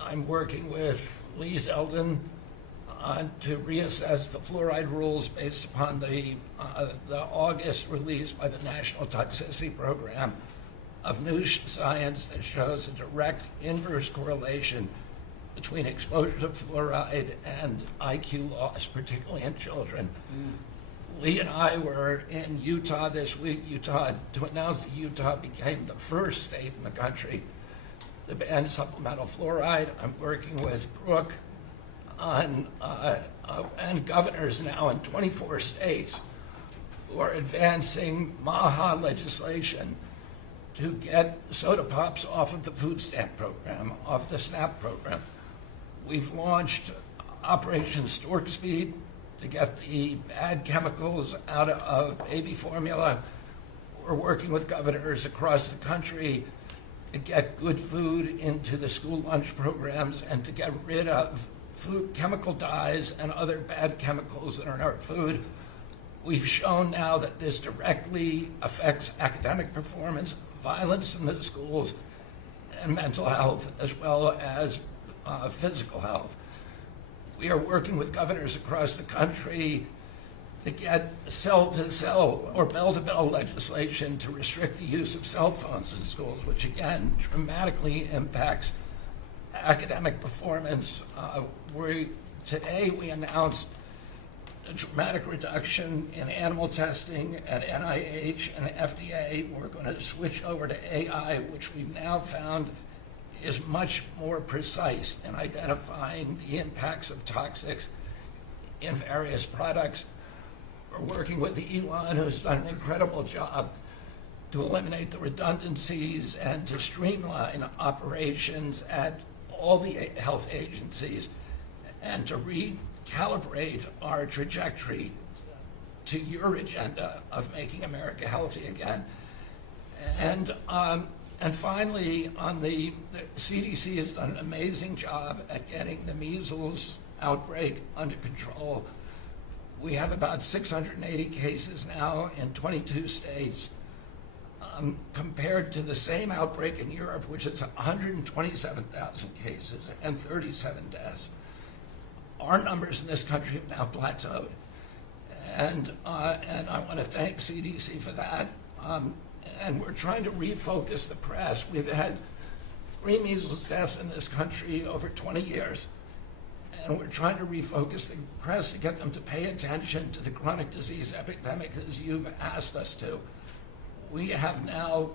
I'm working with Lee Zeldin to reassess the fluoride rules based upon the August release by the National Toxicity Program of new science that shows a direct inverse correlation between exposure to fluoride and IQ loss, particularly in children. Lee and I were in Utah this week, to announce that Utah became the first state in the country to ban supplemental fluoride. I'm working with Brooke on, and governors now in 24 states who are advancing MAHA legislation to get soda pops off of the food stamp program, off the SNAP program. We've launched Operation Stork Speed to get the bad chemicals out of baby formula. We're working with governors across the country to get good food into the school lunch programs and to get rid of food chemical dyes and other bad chemicals that are in our food. We've shown now that this directly affects academic performance, violence in the schools, and mental health, as well as physical health. We are working with governors across the country to get cell-to-cell or bell-to-bell legislation to restrict the use of cell phones in schools, which again dramatically impacts academic performance. Today we announced a dramatic reduction in animal testing at NIH and FDA. We're going to switch over to AI, which we've now found is much more precise in identifying the impacts of toxics in various products. We're working with Elon, who's done an incredible job to eliminate the redundancies and to streamline operations at all the health agencies and to calibrate our trajectory to your agenda of making America healthy again. And finally, the CDC has done an amazing job at getting the measles outbreak under control. We have about 680 cases now in 22 states, compared to the same outbreak in Europe, which is 127,000 cases and 37 deaths. Our numbers in this country have now plateaued. And I want to thank CDC for that. And we're trying to refocus the press. We've had 3 measles deaths in this country over 20 years. And we're trying to refocus the press to get them to pay attention to the chronic disease epidemic as you've asked us to. We have now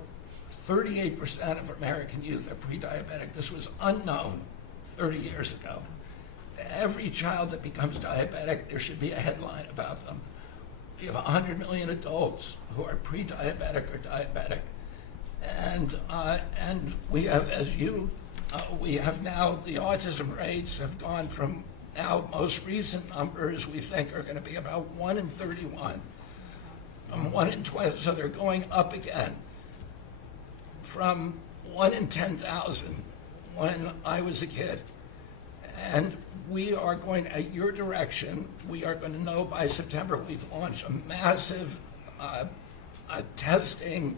38% of American youth are pre-diabetic. This was unknown 30 years ago. Every child that becomes diabetic, there should be a headline about them. We have 100 million adults who are pre-diabetic or diabetic. And we have, we have now, the autism rates have gone from now, most recent numbers we think are going to be about 1 in 31. 1 in 12, so they're going up again from 1 in 10,000 when I was a kid. And we are going, at your direction, we are going to know by September. We've launched a massive testing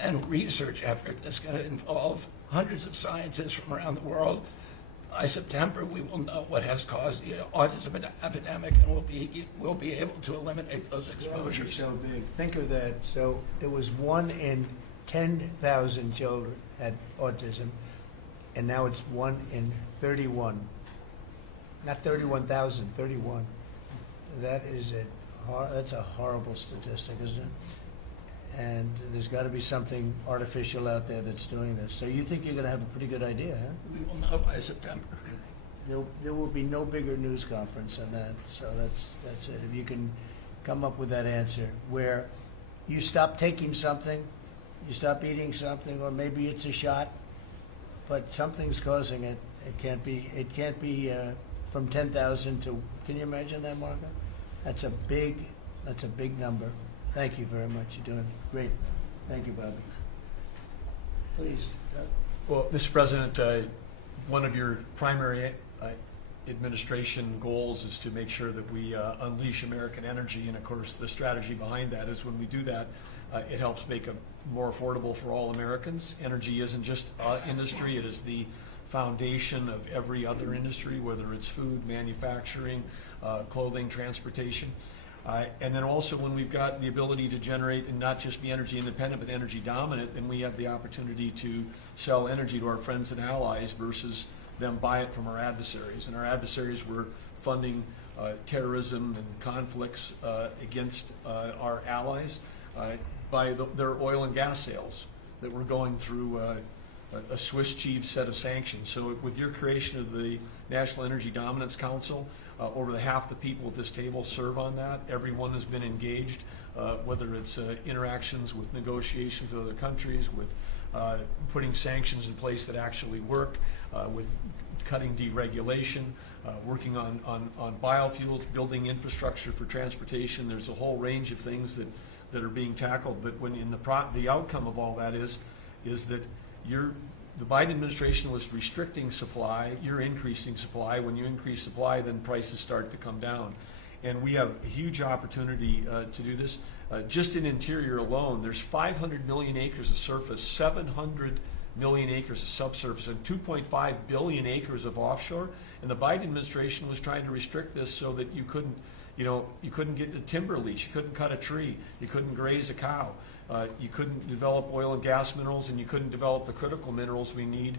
and research effort that's going to involve hundreds of scientists from around the world. By September, we will know what has caused the autism epidemic, and we'll be able to eliminate those exposures. So big. Think of that. So it was 1 in 10,000 children had autism, and now it's 1 in 31. Not 31,000, 31. That is that's a horrible statistic, isn't it? And there's got to be something artificial out there that's doing this. So you think you're going to have a pretty good idea, huh? We will know by September. There will be no bigger news conference than that. So that's it. If you can come up with that answer where you stop taking something, you stop eating something, or maybe it's a shot, but something's causing it. It can't be from 10,000 to. Can you imagine that, Marco? That's a big number. Thank you very much. You're doing great. Thank you, Bobby. Please. Well, Mr. President, one of your primary administration goals is to make sure that we unleash American energy, and of course the strategy behind that is when we do that, it helps make it more affordable for all Americans. Energy isn't just industry, it is the foundation of every other industry, whether it's food, manufacturing, clothing, transportation. And then also when we've got the ability to generate and not just be energy independent but energy dominant, then we have the opportunity to sell energy to our friends and allies versus them buy it from our adversaries. And our adversaries were funding terrorism and conflicts against our allies by their oil and gas sales that were going through a Swiss cheese set of sanctions. So with your creation of the National Energy Dominance Council, over half the people at this table serve on that. Everyone has been engaged, whether it's interactions with negotiations with other countries, with putting sanctions in place that actually work, with cutting deregulation, working on biofuels, building infrastructure for transportation. There's a whole range of things that are being tackled. But when the outcome of all that is that the Biden administration was restricting supply, you're increasing supply. When you increase supply, then prices start to come down. And we have a huge opportunity to do this. Just in interior alone, there's 500 million acres of surface, 700 million acres of subsurface, and 2.5 billion acres of offshore. And the Biden administration was trying to restrict this so that you couldn't get a timber lease, you couldn't cut a tree, you couldn't graze a cow. You couldn't develop oil and gas minerals, and you couldn't develop the critical minerals we need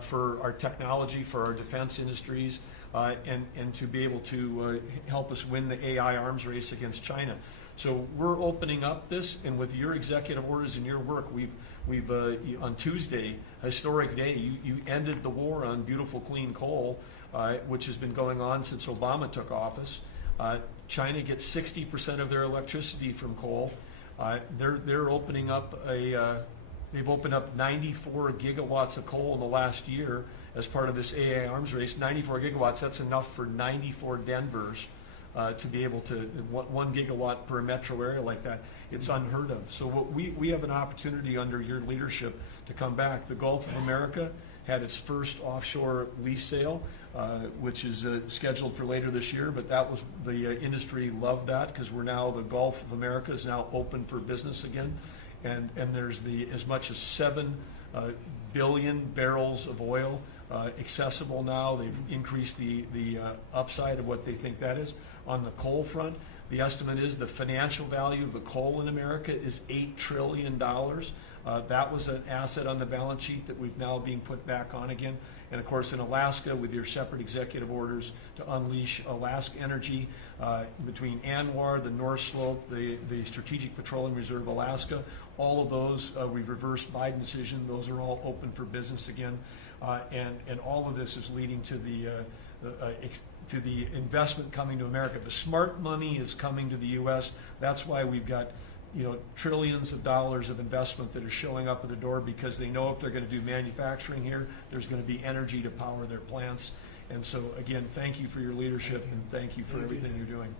for our technology, for our defense industries, and to be able to help us win the AI arms race against China. So we're opening up this, and with your executive orders and your work, we've on Tuesday, historic day, you ended the war on beautiful clean coal, which has been going on since Obama took office. China gets 60% of their electricity from coal. They're opening up They've opened up 94 gigawatts of coal in the last year as part of this AA arms race. 94 gigawatts, that's enough for 94 Denvers to be able to, 1 gigawatt per metro area like that. It's unheard of. So what we have an opportunity under your leadership to come back. The Gulf of America had its first offshore lease sale, which is scheduled for later this year, but that was, the industry loved that because we're now, the Gulf of America is now open for business again. And there's as much as 7 billion barrels of oil accessible now. They've increased the upside of what they think that is. On the coal front, the estimate is the financial value of the coal in America is $8 trillion. That was an asset on the balance sheet that we've now being put back on again. And of course in Alaska, with your separate executive orders to unleash Alaska energy between ANWR, the North Slope, the Strategic Petroleum Reserve Alaska, all of those, we've reversed Biden decision. Those are all open for business again. And all of this is leading to the investment coming to America. The smart money is coming to the U.S. That's why we've got, trillions of dollars of investment that are showing up at the door, because they know if they're going to do manufacturing here, there's going to be energy to power their plants. And so, again, thank you for your leadership and thank you for everything you're doing.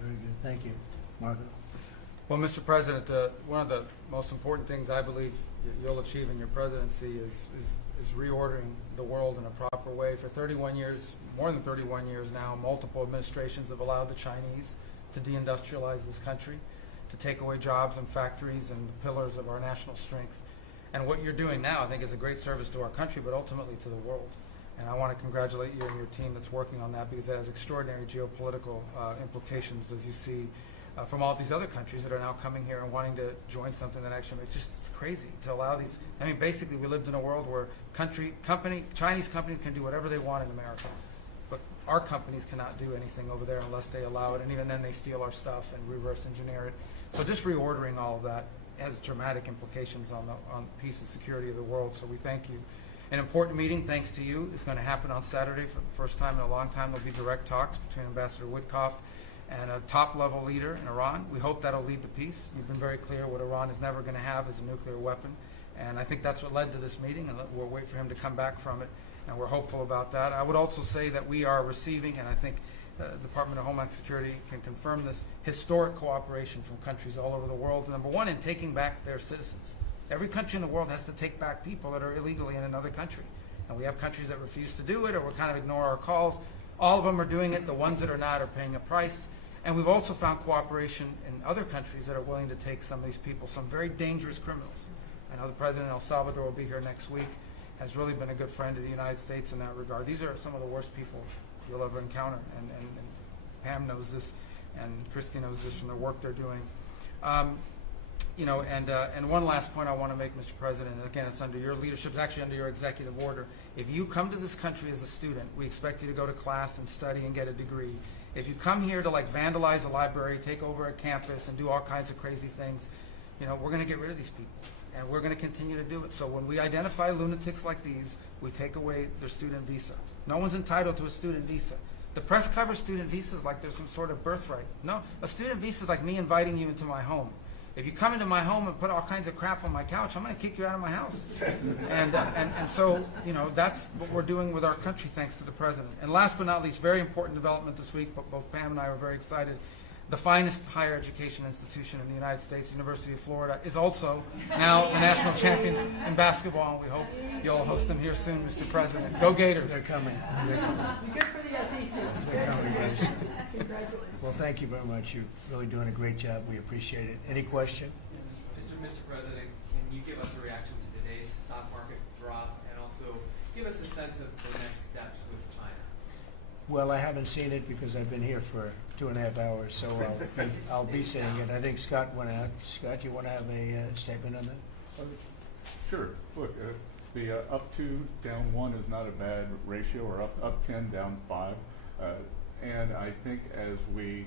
Very good. Thank you. Marco? Well, Mr. President, one of the most important things I believe you'll achieve in your presidency is reordering the world in a proper way. For 31 years, more than 31 years now, multiple administrations have allowed the Chinese to deindustrialize this country, to take away jobs and factories and the pillars of our national strength. And what you're doing now, I think, is a great service to our country, but ultimately to the world. And I want to congratulate you and your team that's working on that, because it has extraordinary geopolitical implications, as you see from all these other countries that are now coming here and wanting to join something that actually makes it's crazy to allow these. I mean, basically, we lived in a world where Chinese companies can do whatever they want in America, but our companies cannot do anything over there unless they allow it, and even then they steal our stuff and reverse engineer it. So just reordering all of that has dramatic implications on peace and security of the world, so we thank you. An important meeting, thanks to you, is going to happen on Saturday for the first time in a long time. There'll be direct talks between Ambassador Witkoff and a top-level leader in Iran. We hope that'll lead to peace. You've been very clear what Iran is never going to have is a nuclear weapon, and I think that's what led to this meeting, and we'll wait for him to come back from it, and we're hopeful about that. I would also say that we are receiving, and I think the Department of Homeland Security can confirm this, historic cooperation from countries all over the world. Number one, in taking back their citizens. Every country in the world has to take back people that are illegally in another country. And we have countries that refuse to do it or will kind of ignore our calls. All of them are doing it. The ones that are not are paying a price. And we've also found cooperation in other countries that are willing to take some of these people, some very dangerous criminals. I know the President of El Salvador will be here next week, has really been a good friend of the United States in that regard. These are some of the worst people you'll ever encounter, and Pam knows this, and Christy knows this from the work they're doing. And one last point I want to make, Mr. President, and again, it's under your leadership, it's actually under your executive order. If you come to this country as a student, we expect you to go to class and study and get a degree. If you come here to vandalize a library, take over a campus, and do all kinds of crazy things, we're going to get rid of these people. And we're going to continue to do it. So when we identify lunatics like these, we take away their student visa. No one's entitled to a student visa. The press covers student visas like there's some sort of birthright. No, a student visa is like me inviting you into my home. If you come into my home and put all kinds of crap on my couch, I'm going to kick you out of my house. And so, that's what we're doing with our country, thanks to the President. And last but not least, very important development this week, but both Pam and I were very excited. The finest higher education institution in the United States, University of Florida, is also now the national champions in basketball, and we hope you'll host them here soon, Mr. President. Go Gators. They're coming. Good for the SEC. They're coming, guys. Congratulations. Well, thank you very much. You're really doing a great job. We appreciate it. Any question? Mr. President, can you give us a reaction to today's stock market drop, and also give us a sense of the next steps with China? Well, I haven't seen it because I've been here for 2.5 hours, so I'll be seeing it. I think Scott went out. Scott, you want to have a statement on that? Sure. Look, the up 2, down 1 is not a bad ratio, or up 10, down 5. And I think, as we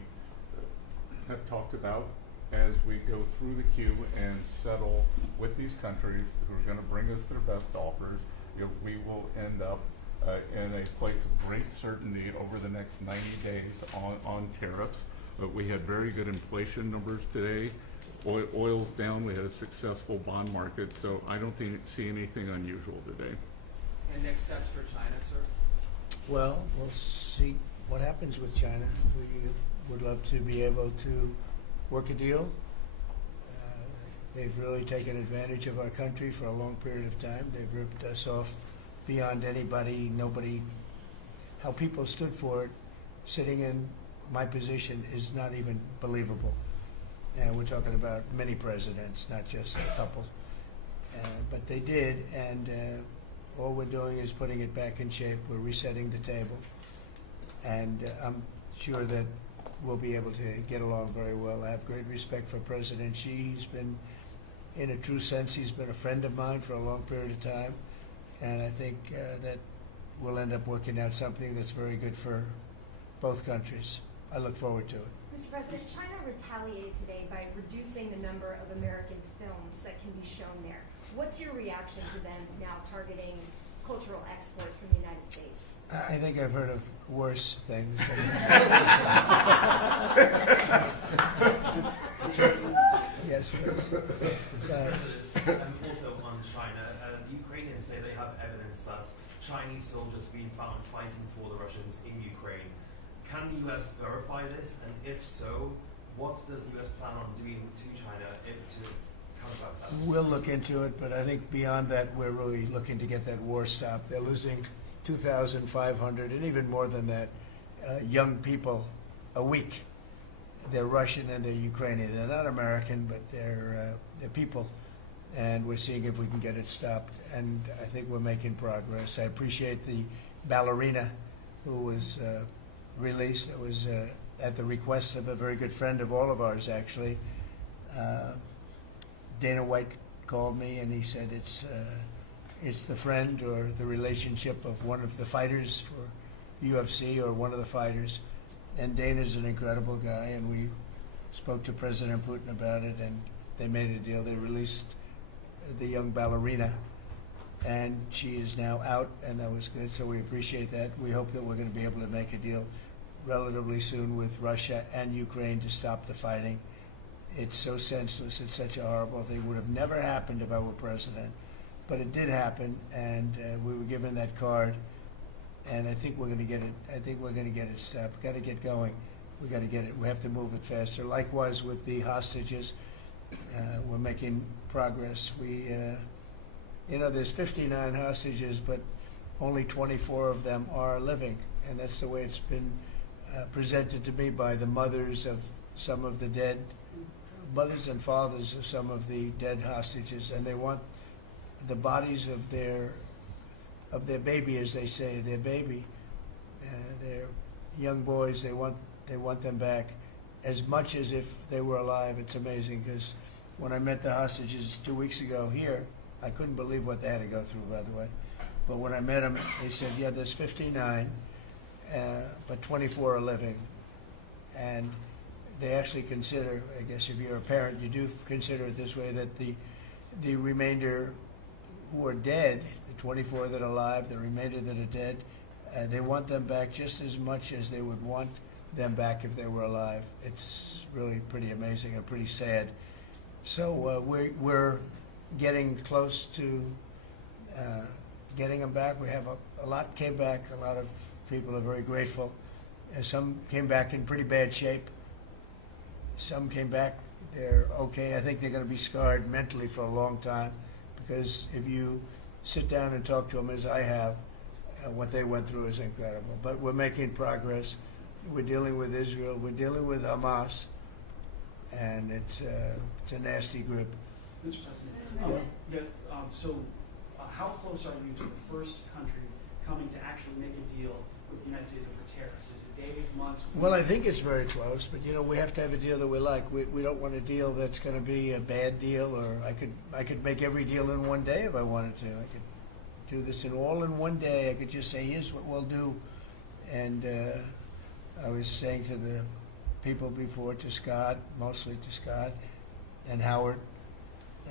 have talked about, as we go through the queue and settle with these countries who are going to bring us their best offers, we will end up in a place of great certainty over the next 90 days on tariffs. But we had very good inflation numbers today. Oil's down. We had a successful bond market, so I don't see anything unusual today. And next steps for China, sir? Well, we'll see what happens with China. We would love to be able to work a deal. They've really taken advantage of our country for a long period of time. They've ripped us off beyond nobody. How people stood for it, sitting in my position, is not even believable. And we're talking about many presidents, not just a couple. But they did, and all we're doing is putting it back in shape. We're resetting the table. And I'm sure that we'll be able to get along very well. I have great respect for President Xi. He's been, in a true sense, he's been a friend of mine for a long period of time. And I think that we'll end up working out something that's very good for both countries. I look forward to it. Mr. President, China retaliated today by reducing the number of American films that can be shown there. What's your reaction to them now targeting cultural exports from the United States? I think I've heard of worse things. Yes, please. Also on China, the Ukrainians say they have evidence that Chinese soldiers have been found fighting for the Russians in Ukraine. Can the U.S. verify this? And if so, what does the U.S. plan on doing to China to combat that? We'll look into it, but I think beyond that, we're really looking to get that war stopped. They're losing 2,500 and even more than that young people a week. They're Russian and they're Ukrainian. They're not American, but they're people. And we're seeing if we can get it stopped. And I think we're making progress. I appreciate the ballerina who was released. That was at the request of a very good friend of all of ours, actually. Dana White called me and he said it's the friend or the relationship of one of the fighters for UFC or one of the fighters. And Dana's an incredible guy, and we spoke to President Putin about it, and they made a deal. They released the young ballerina, and she is now out, and that was good, so we appreciate that. We hope that we're going to be able to make a deal relatively soon with Russia and Ukraine to stop the fighting. It's so senseless. It's such a horrible thing. It would have never happened if I were president, but it did happen, and we were given that card. And I think we're going to get it. I think we're going to get it stopped. Got to get going. We got to get it. We have to move it faster. Likewise with the hostages, we're making progress. We, there's 59 hostages, but only 24 of them are living, and that's the way it's been presented to me by the mothers of some of the dead, mothers and fathers of some of the dead hostages, and they want the bodies of their baby, as they say, their baby, their young boys. They want them back as much as if they were alive. It's amazing, because when I met the hostages 2 weeks ago here, I couldn't believe what they had to go through, by the way. But when I met them, they said, yeah, there's 59, but 24 are living. And they actually consider, I guess if you're a parent, you do consider it this way, that the remainder who are dead, the 24 that are alive, the remainder that are dead, they want them back just as much as they would want them back if they were alive. It's really pretty amazing and pretty sad. So we're getting close to getting them back. We have a lot came back. A lot of people are very grateful. Some came back in pretty bad shape. Some came back, they're okay. I think they're going to be scarred mentally for a long time, because if you sit down and talk to them, as I have, what they went through is incredible. But we're making progress. We're dealing with Israel. We're dealing with Hamas, and it's a nasty group. Mr. President, how close are you to the first country coming to actually make a deal with the United States over tariffs? Is it days, months? Well, I think it's very close, but we have to have a deal that we like. We don't want a deal that's going to be a bad deal, or I could make every deal in one day if I wanted to. I could do this in one day. I could just say, here's what we'll do. And I was saying to the people before, to Scott, mostly to Scott and Howard,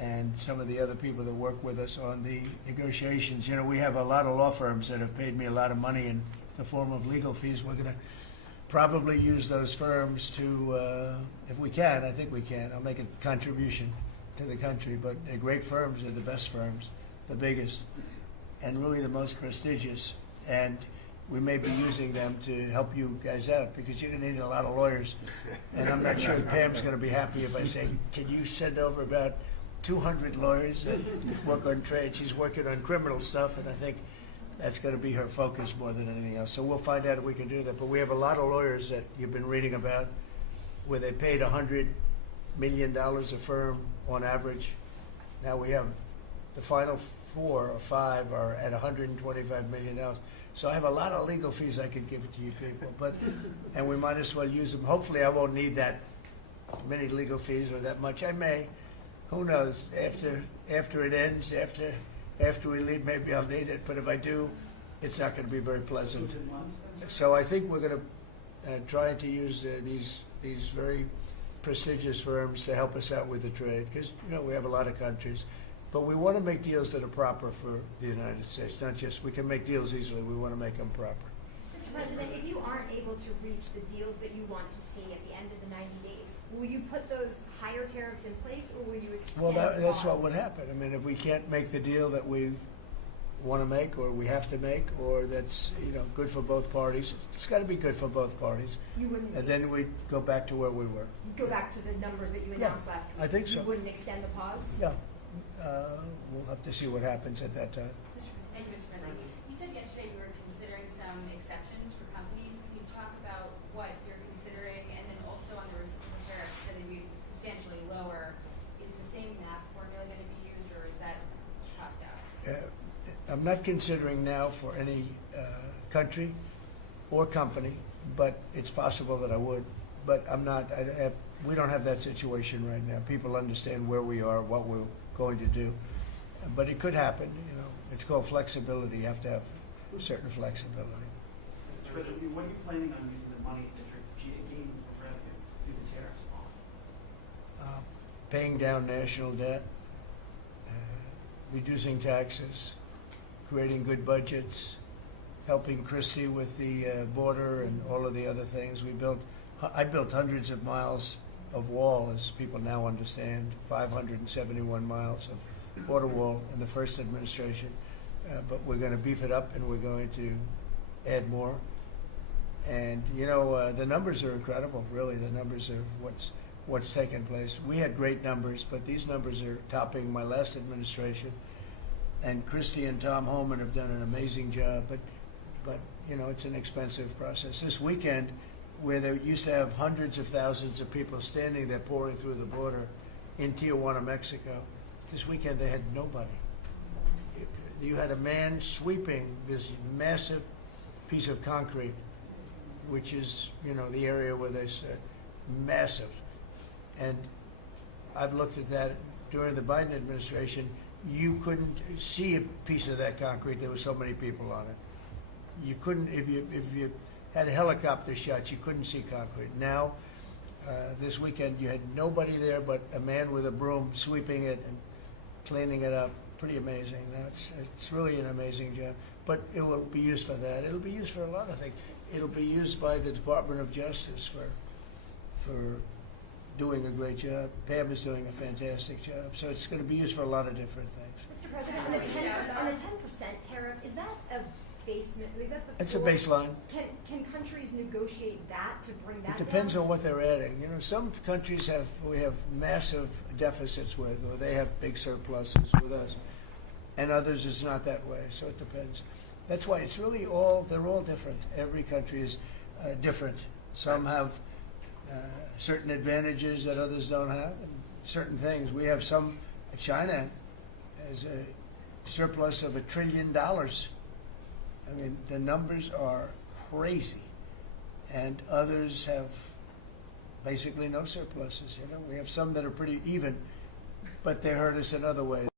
and some of the other people that work with us on the negotiations. We have a lot of law firms that have paid me a lot of money in the form of legal fees. We're going to probably use those firms to, if we can, I think we can. I'll make a contribution to the country, but they're great firms. They're the best firms, the biggest, and really the most prestigious. And we may be using them to help you guys out because you're going to need a lot of lawyers. And I'm not sure Pam's going to be happy if I say, can you send over about 200 lawyers that work on trade? She's working on criminal stuff, and I think that's going to be her focus more than anything else. So we'll find out if we can do that. But we have a lot of lawyers that you've been reading about where they paid $100 million a firm on average. Now we have the final 4 or 5 are at $125 million. So I have a lot of legal fees I could give to you people, and we might as well use them. Hopefully I won't need that many legal fees or that much. I may. Who knows? After it ends, after we leave, maybe I'll need it. But if I do, it's not going to be very pleasant. So I think we're going to try to use these very prestigious firms to help us out with the trade because we have a lot of countries. But we want to make deals that are proper for the United States, not just we can make deals easily. We want to make them proper. Mr. President, if you aren't able to reach the deals that you want to see at the end of the 90 days, will you put those higher tariffs in place, or will you extend? Well, that's what would happen. I mean, if we can't make the deal that we want to make, or we have to make, or that's good for both parties, it's got to be good for both parties. You wouldn't. And then we go back to where we were. You'd go back to the numbers that you announced last week. I think so. You wouldn't extend the pause. Yeah. We'll have to see what happens at that time. Thank you, Mr. President. You said yesterday you were considering some exceptions for companies. Can you talk about what you're considering? And then also on the reciprocal tariffs, that would be substantially lower. Is the same math formula going to be used, or is that tossed out? I'm not considering now for any country or company, but it's possible that I would. But I'm not. We don't have that situation right now. People understand where we are, what we're going to do. But it could happen. It's called flexibility. You have to have certain flexibility. What are you planning on using the money that you're gaining from revenue through the tariffs on? Paying down national debt, reducing taxes, creating good budgets, helping Christie with the border and all of the other things. I built hundreds of miles of wall, as people now understand, 571 miles of border wall in the first administration. But we're going to beef it up, and we're going to add more. And the numbers are incredible. Really, the numbers are what's taken place. We had great numbers, but these numbers are topping my last administration. And Christie and Tom Homan have done an amazing job. But it's an expensive process. This weekend, where they used to have hundreds of thousands of people standing there pouring through the border in Tijuana, Mexico, this weekend they had nobody. You had a man sweeping this massive piece of concrete, which is, the area where they said massive. And I've looked at that during the Biden administration. You couldn't see a piece of that concrete. There were so many people on it. You couldn't, if you had helicopter shots, you couldn't see concrete. Now, this weekend, you had nobody there but a man with a broom sweeping it and cleaning it up. Pretty amazing. Now, it's really an amazing job. But it will be used for that. It'll be used for a lot of things. It'll be used by the Department of Justice for doing a great job. Pam is doing a fantastic job. So it's going to be used for a lot of different things. Mr. President, on a 10% tariff, is that a basement? Is that the It's a floor? baseline. Can countries negotiate that to bring that It depends down? on what they're adding. Some countries we have massive deficits with, or they have big surpluses with us, and others it's not that way. So it depends. That's why it's really they're all different. Every country is different. Some have certain advantages that others don't have, and certain things. We have some. China has a surplus of $1 trillion. I mean, the numbers are crazy, and others have basically no surpluses. We have some that are pretty even, but they hurt us in other ways.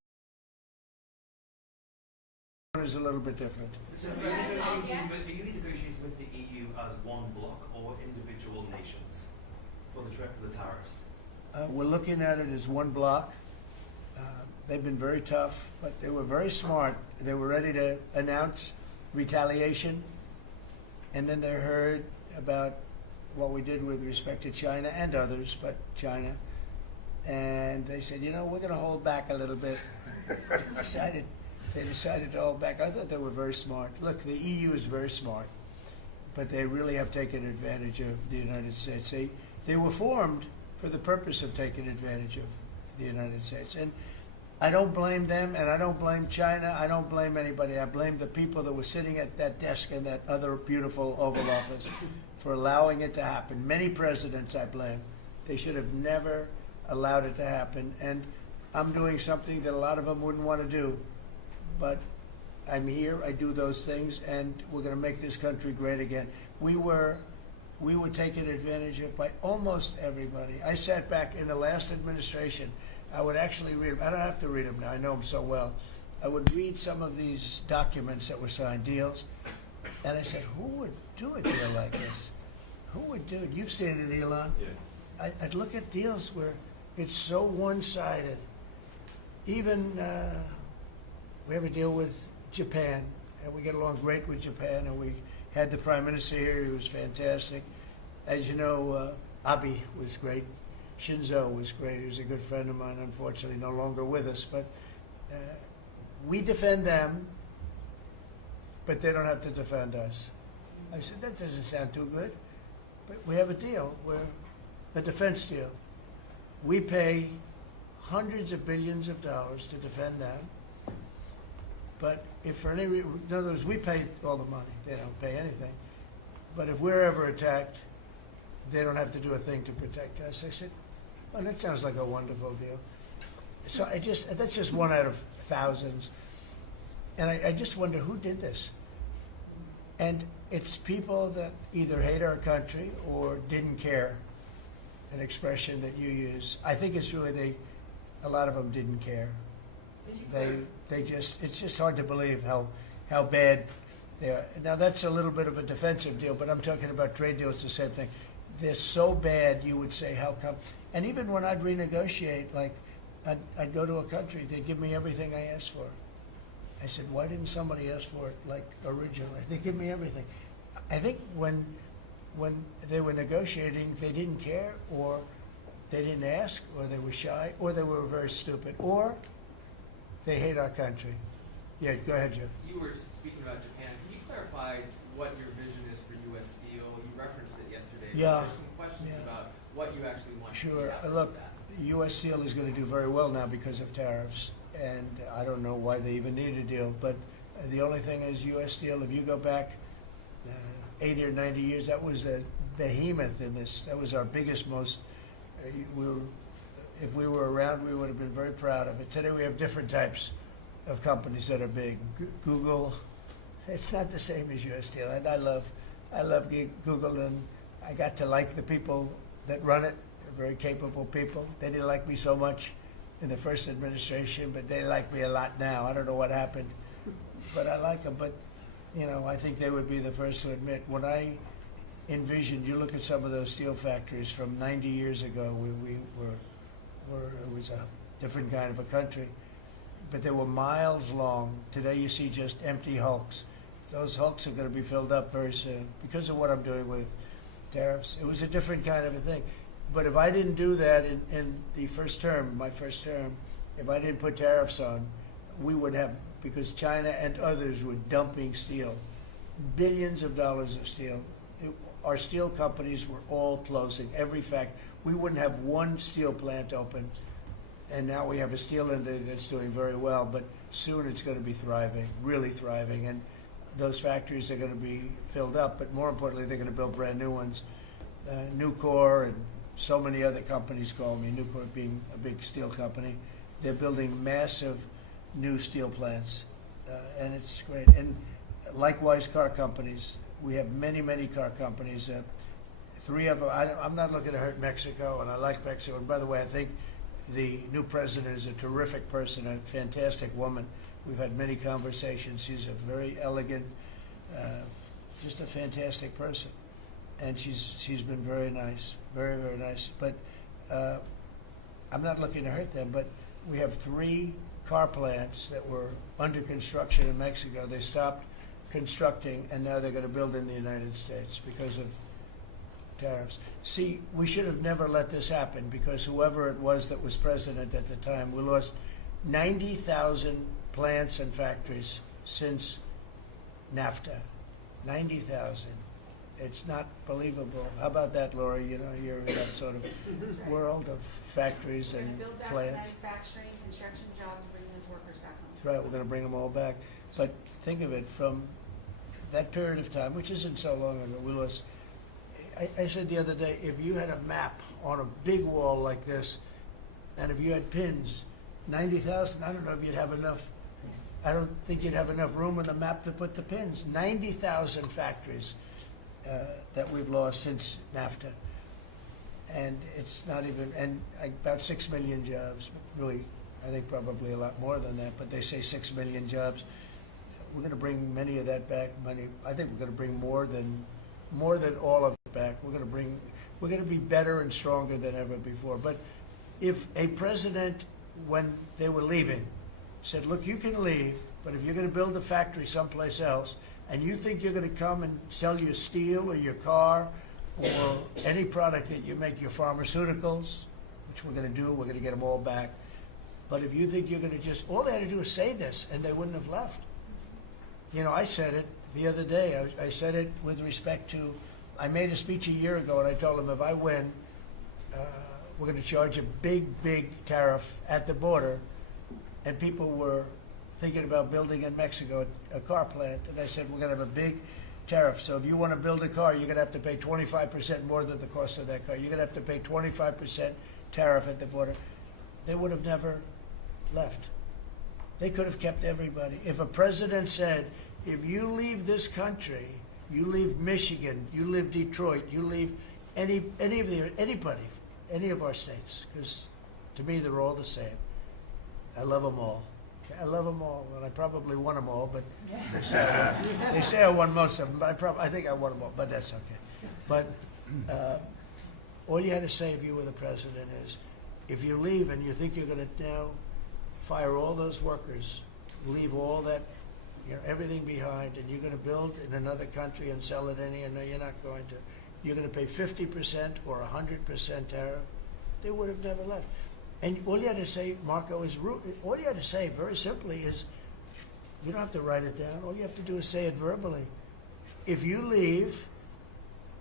One is a little bit different. So, are you negotiating with the EU as one bloc or individual nations for the tariffs? We're looking at it as one block. They've been very tough, but they were very smart. They were ready to announce retaliation, and then they heard about what we did with respect to China and others, but China. And they said, we're going to hold back a little bit. They decided to hold back. I thought they were very smart. Look, the EU is very smart, but they really have taken advantage of the United States. They were formed for the purpose of taking advantage of the United States. And I don't blame them, and I don't blame China. I don't blame anybody. I blame the people that were sitting at that desk in that other beautiful Oval Office for allowing it to happen. Many presidents I blame. They should have never allowed it to happen. And I'm doing something that a lot of them wouldn't want to do. But I'm here, I do those things, and we're going to make this country great again. We were taken advantage of by almost everybody. I sat back in the last administration. I would actually read them. I don't have to read them now. I know them so well. I would read some of these documents that were signed, deals, and I said, who would do a deal like this? Who would do it? You've seen it, Elon. Yeah. I'd look at deals where it's so one-sided. Even we have a deal with Japan, and we get along great with Japan, and we had the Prime Minister here. He was fantastic. As you know, Abe was great. Shinzo was great. He was a good friend of mine, unfortunately no longer with us. But we defend them, but they don't have to defend us. I said, that doesn't sound too good. But we have a deal, a defense deal. We pay hundreds of billions of dollars to defend them. But if for any reason, in other words, we pay all the money. They don't pay anything. But if we're ever attacked, they don't have to do a thing to protect us. I said, oh, that sounds like a wonderful deal. So that's just one out of thousands. And I just wonder who did this. And it's people that either hate our country or didn't care, an expression that you use. I think it's really a lot of them didn't care. It's just hard to believe how bad they are. Now that's a little bit of a defensive deal, but I'm talking about trade deals, the same thing. They're so bad, you would say, how come? And even when I'd renegotiate, like I'd go to a country, they'd give me everything I asked for. I said, why didn't somebody ask for it like originally? They give me everything. I think when they were negotiating, they didn't care, or they didn't ask, or they were shy, or they were very stupid, or they hate our country. Yeah, go ahead, Jeff. You were speaking about Japan. Can you clarify what your vision is for U.S. Steel? You referenced it yesterday. Yeah. There's some questions about what you actually want to see Sure. out of Look, that. U.S. Steel is going to do very well now because of tariffs, and I don't know why they even need a deal. But the only thing is, U.S. Steel, if you go back 80 or 90 years, that was a behemoth in this. That was our biggest, most. If we were around, we would have been very proud of it. Today we have different types of companies that are big. Google, it's not the same as U.S. Steel. And I love Google, and I got to like the people that run it. They're very capable people. They didn't like me so much in the first administration, but they like me a lot now. I don't know what happened, but I like them. But, I think they would be the first to admit, when I envisioned, you look at some of those steel factories from 90 years ago, it was a different kind of a country, but they were miles long. Today you see just empty hulks. Those hulks are going to be filled up very soon because of what I'm doing with tariffs. It was a different kind of a thing. But if I didn't do that in the first term, my first term, if I didn't put tariffs on, we would have, because China and others were dumping steel, billions of dollars of steel. Our steel companies were all closing. Every fact, we wouldn't have one steel plant open, and now we have a steel industry that's doing very well. But soon it's going to be thriving, really thriving, and those factories are going to be filled up. But more importantly, they're going to build brand new ones. Nucor and so many other companies call me. Nucor being a big steel company, they're building massive new steel plants, and it's great. And likewise, car companies. We have many, many car companies. 3 of them. I'm not looking to hurt Mexico, and I like Mexico. And by the way, I think the new president is a terrific person, a fantastic woman. We've had many conversations. She's a very elegant, just a fantastic person, and she's been very nice, very, very nice. But I'm not looking to hurt them. But we have 3 car plants that were under construction in Mexico. They stopped constructing, and now they're going to build in the United States because of tariffs. See, we should have never let this happen because whoever it was that was president at the time, we lost 90,000 plants and factories since NAFTA. 90,000. It's not believable. How about that, Laura? You know, you're in that sort of world of factories We're going and to build back plants. the manufacturing, construction jobs, and bring those workers back home. That's right, we're going to bring them all back. But think of it, from that period of time, which isn't so long ago, we lost. I said the other day, if you had a map on a big wall like this, and if you had pins, 90,000, I don't know if you'd have enough. I don't think you'd have enough room on the map to put the pins. 90,000 factories that we've lost since NAFTA. And it's not even, and about 6 million jobs, really, I think probably a lot more than that, but they say 6 million jobs. We're going to bring many of that back. I think we're going to bring more than all of it back. We're going to be better and stronger than ever before. But if a president, when they were leaving, said, look, you can leave, but if you're going to build a factory someplace else, and you think you're going to come and sell your steel or your car or any product that you make, your pharmaceuticals, which we're going to do, we're going to get them all back. But if you think you're going to just, all they had to do is say this, and they wouldn't have left. You know, I said it the other day. I said it with respect to, I made a speech a year ago, and I told them if I win, we're going to charge a big, big tariff at the border. And people were thinking about building in Mexico a car plant. And I said, we're going to have a big tariff. So if you want to build a car, you're going to have to pay 25% more than the cost of that car. You're going to have to pay 25% tariff at the border. They would have never left. They could have kept everybody. If a president said, if you leave this country, you leave Michigan, you leave Detroit, you leave anybody, any of our states, because to me they're all the same. I love them all. I love them all, and I probably won them all, but they say I won most of them, but I think I won them all, but that's okay. But all you had to say if you were the president is, if you leave and you think you're going to now fire all those workers, leave all that, everything behind, and you're going to build in another country and sell it no, you're not going to. You're going to pay 50% or 100% tariff. They would have never left. And all you had to say, Marco, all you had to say very simply is, you don't have to write it down. All you have to do is say it verbally. If you leave,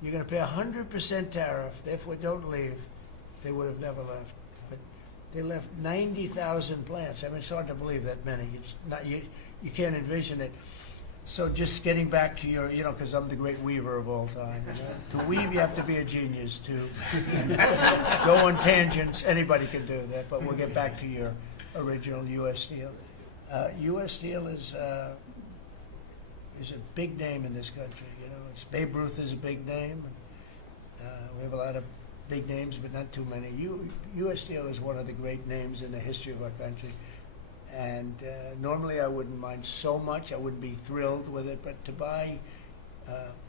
you're going to pay 100% tariff. Therefore, don't leave. They would have never left. But they left 90,000 plants. I mean, it's hard to believe that many. It's not, you can't envision it. So just getting back to your, because I'm the great weaver of all time. To weave, you have to be a genius. To go on tangents, anybody can do that. But we'll get back to your original U.S. Steel. U.S. Steel is a big name in this country. It's Babe Ruth is a big name. We have a lot of big names, but not too many. U.S. Steel is one of the great names in the history of our country. And normally I wouldn't mind so much. I wouldn't be thrilled with it. But to buy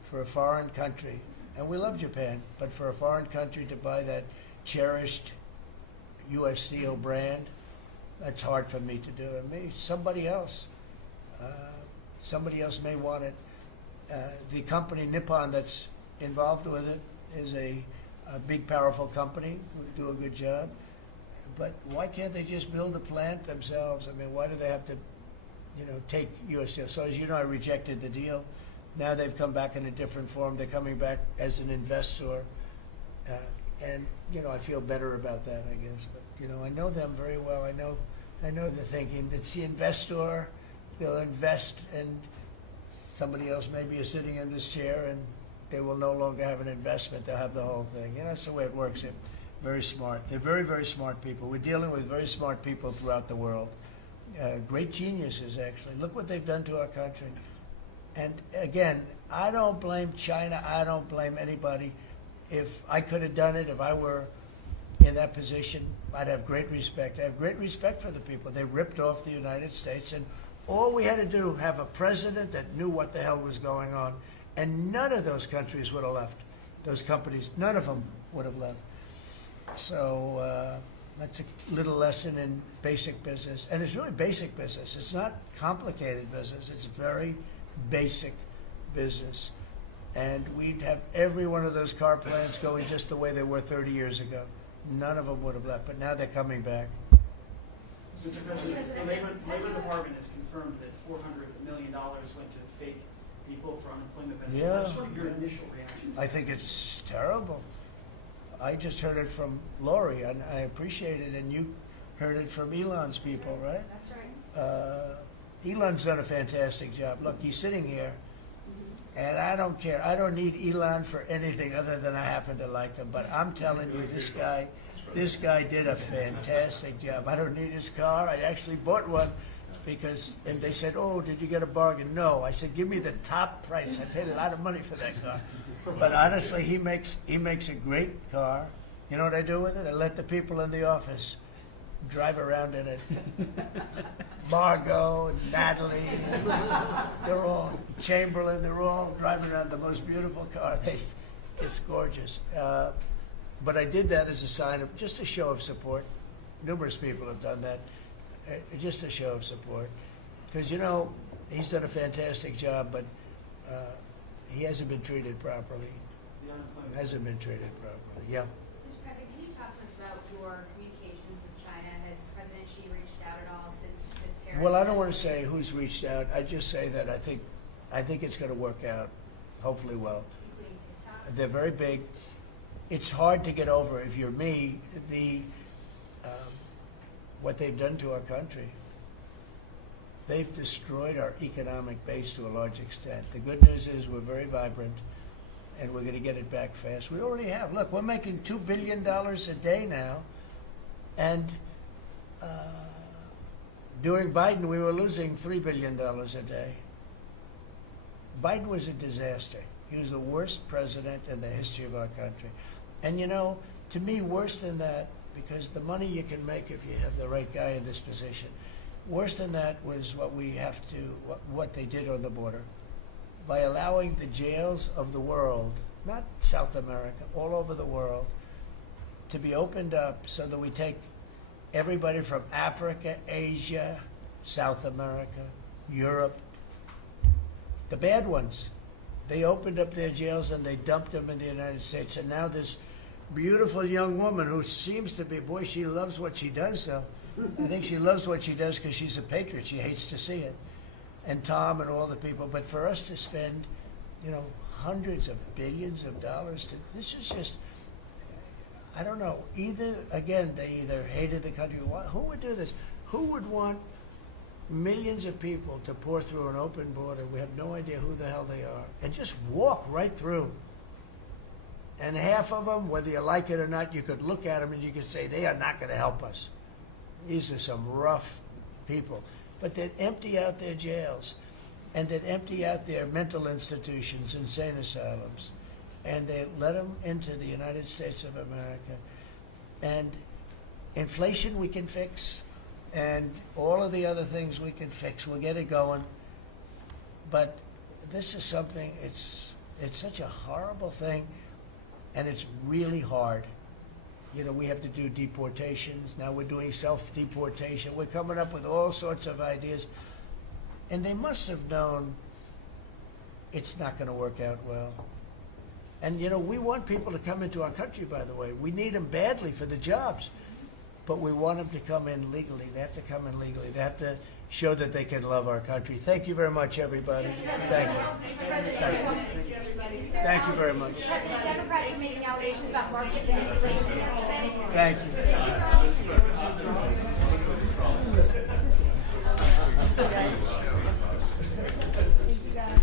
for a foreign country, and we love Japan, but for a foreign country to buy that cherished U.S. Steel brand, that's hard for me to do. And maybe somebody else may want it. The company Nippon that's involved with it is a big, powerful company who do a good job. But why can't they just build a plant themselves? I mean, why do they have to, take U.S. Steel? So as you know, I rejected the deal. Now they've come back in a different form. They're coming back as an investor. And, I feel better about that, I guess. But, I know them very well. I know the thinking. It's the investor. They'll invest, and somebody else maybe is sitting in this chair, and they will no longer have an investment. They'll have the whole thing. That's the way it works. Very smart. They're very, very smart people. We're dealing with very smart people throughout the world. Great geniuses, actually. Look what they've done to our country. And again, I don't blame China. I don't blame anybody. If I could have done it, if I were in that position, I'd have great respect. I have great respect for the people. They ripped off the United States, and all we had to do, have a president that knew what the hell was going on, and none of those countries would have left. Those companies, none of them would have left. So that's a little lesson in basic business. And it's really basic business. It's not complicated business. It's very basic business. and we'd have every one of those car plants going just the way they were 30 years ago. None of them would have left, but now they're coming back. Mr. President, the Labor Department has confirmed that $400 million went to fake people for unemployment benefits. Yeah. I just want your initial reaction. I think it's terrible. I just heard it from Lori, and I appreciate it, and you heard it from Elon's people, right? That's right. Elon's done a fantastic job. Look, he's sitting here, and I don't care. I don't need Elon for anything other than I happen to like him. But I'm telling you, this guy did a fantastic job. I don't need his car. I actually bought one because, and they said, "Oh, did you get a bargain?" No. I said, "Give me the top price." I paid a lot of money for that car. But honestly, he makes a great car. You know what I do with it? I let the people in the office drive around in it. Margot and Natalie, they're all, Chamberlain, they're all driving around the most beautiful car. It's gorgeous. But I did that as a sign of, just a show of support. Numerous people have done that. Just a show of support. Because, you know, he's done a fantastic job, but he hasn't been treated properly. Hasn't been treated properly, yeah. Mr. President, can you talk to us about your communications with China? Has President Xi reached out at all since the tariff? Well, I don't want to say who's reached out. I just say that I think it's going to work out, hopefully well. Including TikTok? They're very big. It's hard to get over, if you're me, what they've done to our country. They've destroyed our economic base to a large extent. The good news is we're very vibrant, and we're going to get it back fast. We already have. Look, we're making $2 billion a day now, and during Biden, we were losing $3 billion a day. Biden was a disaster. He was the worst president in the history of our country. And you know, to me, worse than that, because the money you can make if you have the right guy in this position, worse than that was what they did on the border. By allowing the jails of the world, not South America, all over the world, to be opened up so that we take everybody from Africa, Asia, South America, Europe, the bad ones. They opened up their jails and they dumped them in the United States. And now this beautiful young woman who seems to be, boy, she loves what she does, though. I think she loves what she does because she's a patriot. She hates to see it. And Tom and all the people. But for us to spend, you know, hundreds of billions of dollars this is just, I don't know. They either hated the country. Who would do this? Who would want millions of people to pour through an open border? We have no idea who the hell they are. And just walk right through. And half of them, whether you like it or not, you could look at them and you could say, they are not going to help us. These are some rough people. But they'd empty out their jails, and they'd empty out their mental institutions, insane asylums, and they let them into the United States of America. And inflation we can fix, and all of the other things we can fix. We'll get it going. But this is something, it's such a horrible thing, and it's really hard. You know, we have to do deportations. Now we're doing self-deportation. We're coming up with all sorts of ideas. And they must have known it's not going to work out well. And, you know, we want people to come into our country, by the way. We need them badly for the jobs. But we want them to come in legally. They have to come in legally. They have to show that they can love our country. Thank you very much, everybody. Thank you. Thank you very much. The Democrats are making allegations about market manipulation yesterday. Thank you. Thank you, guys.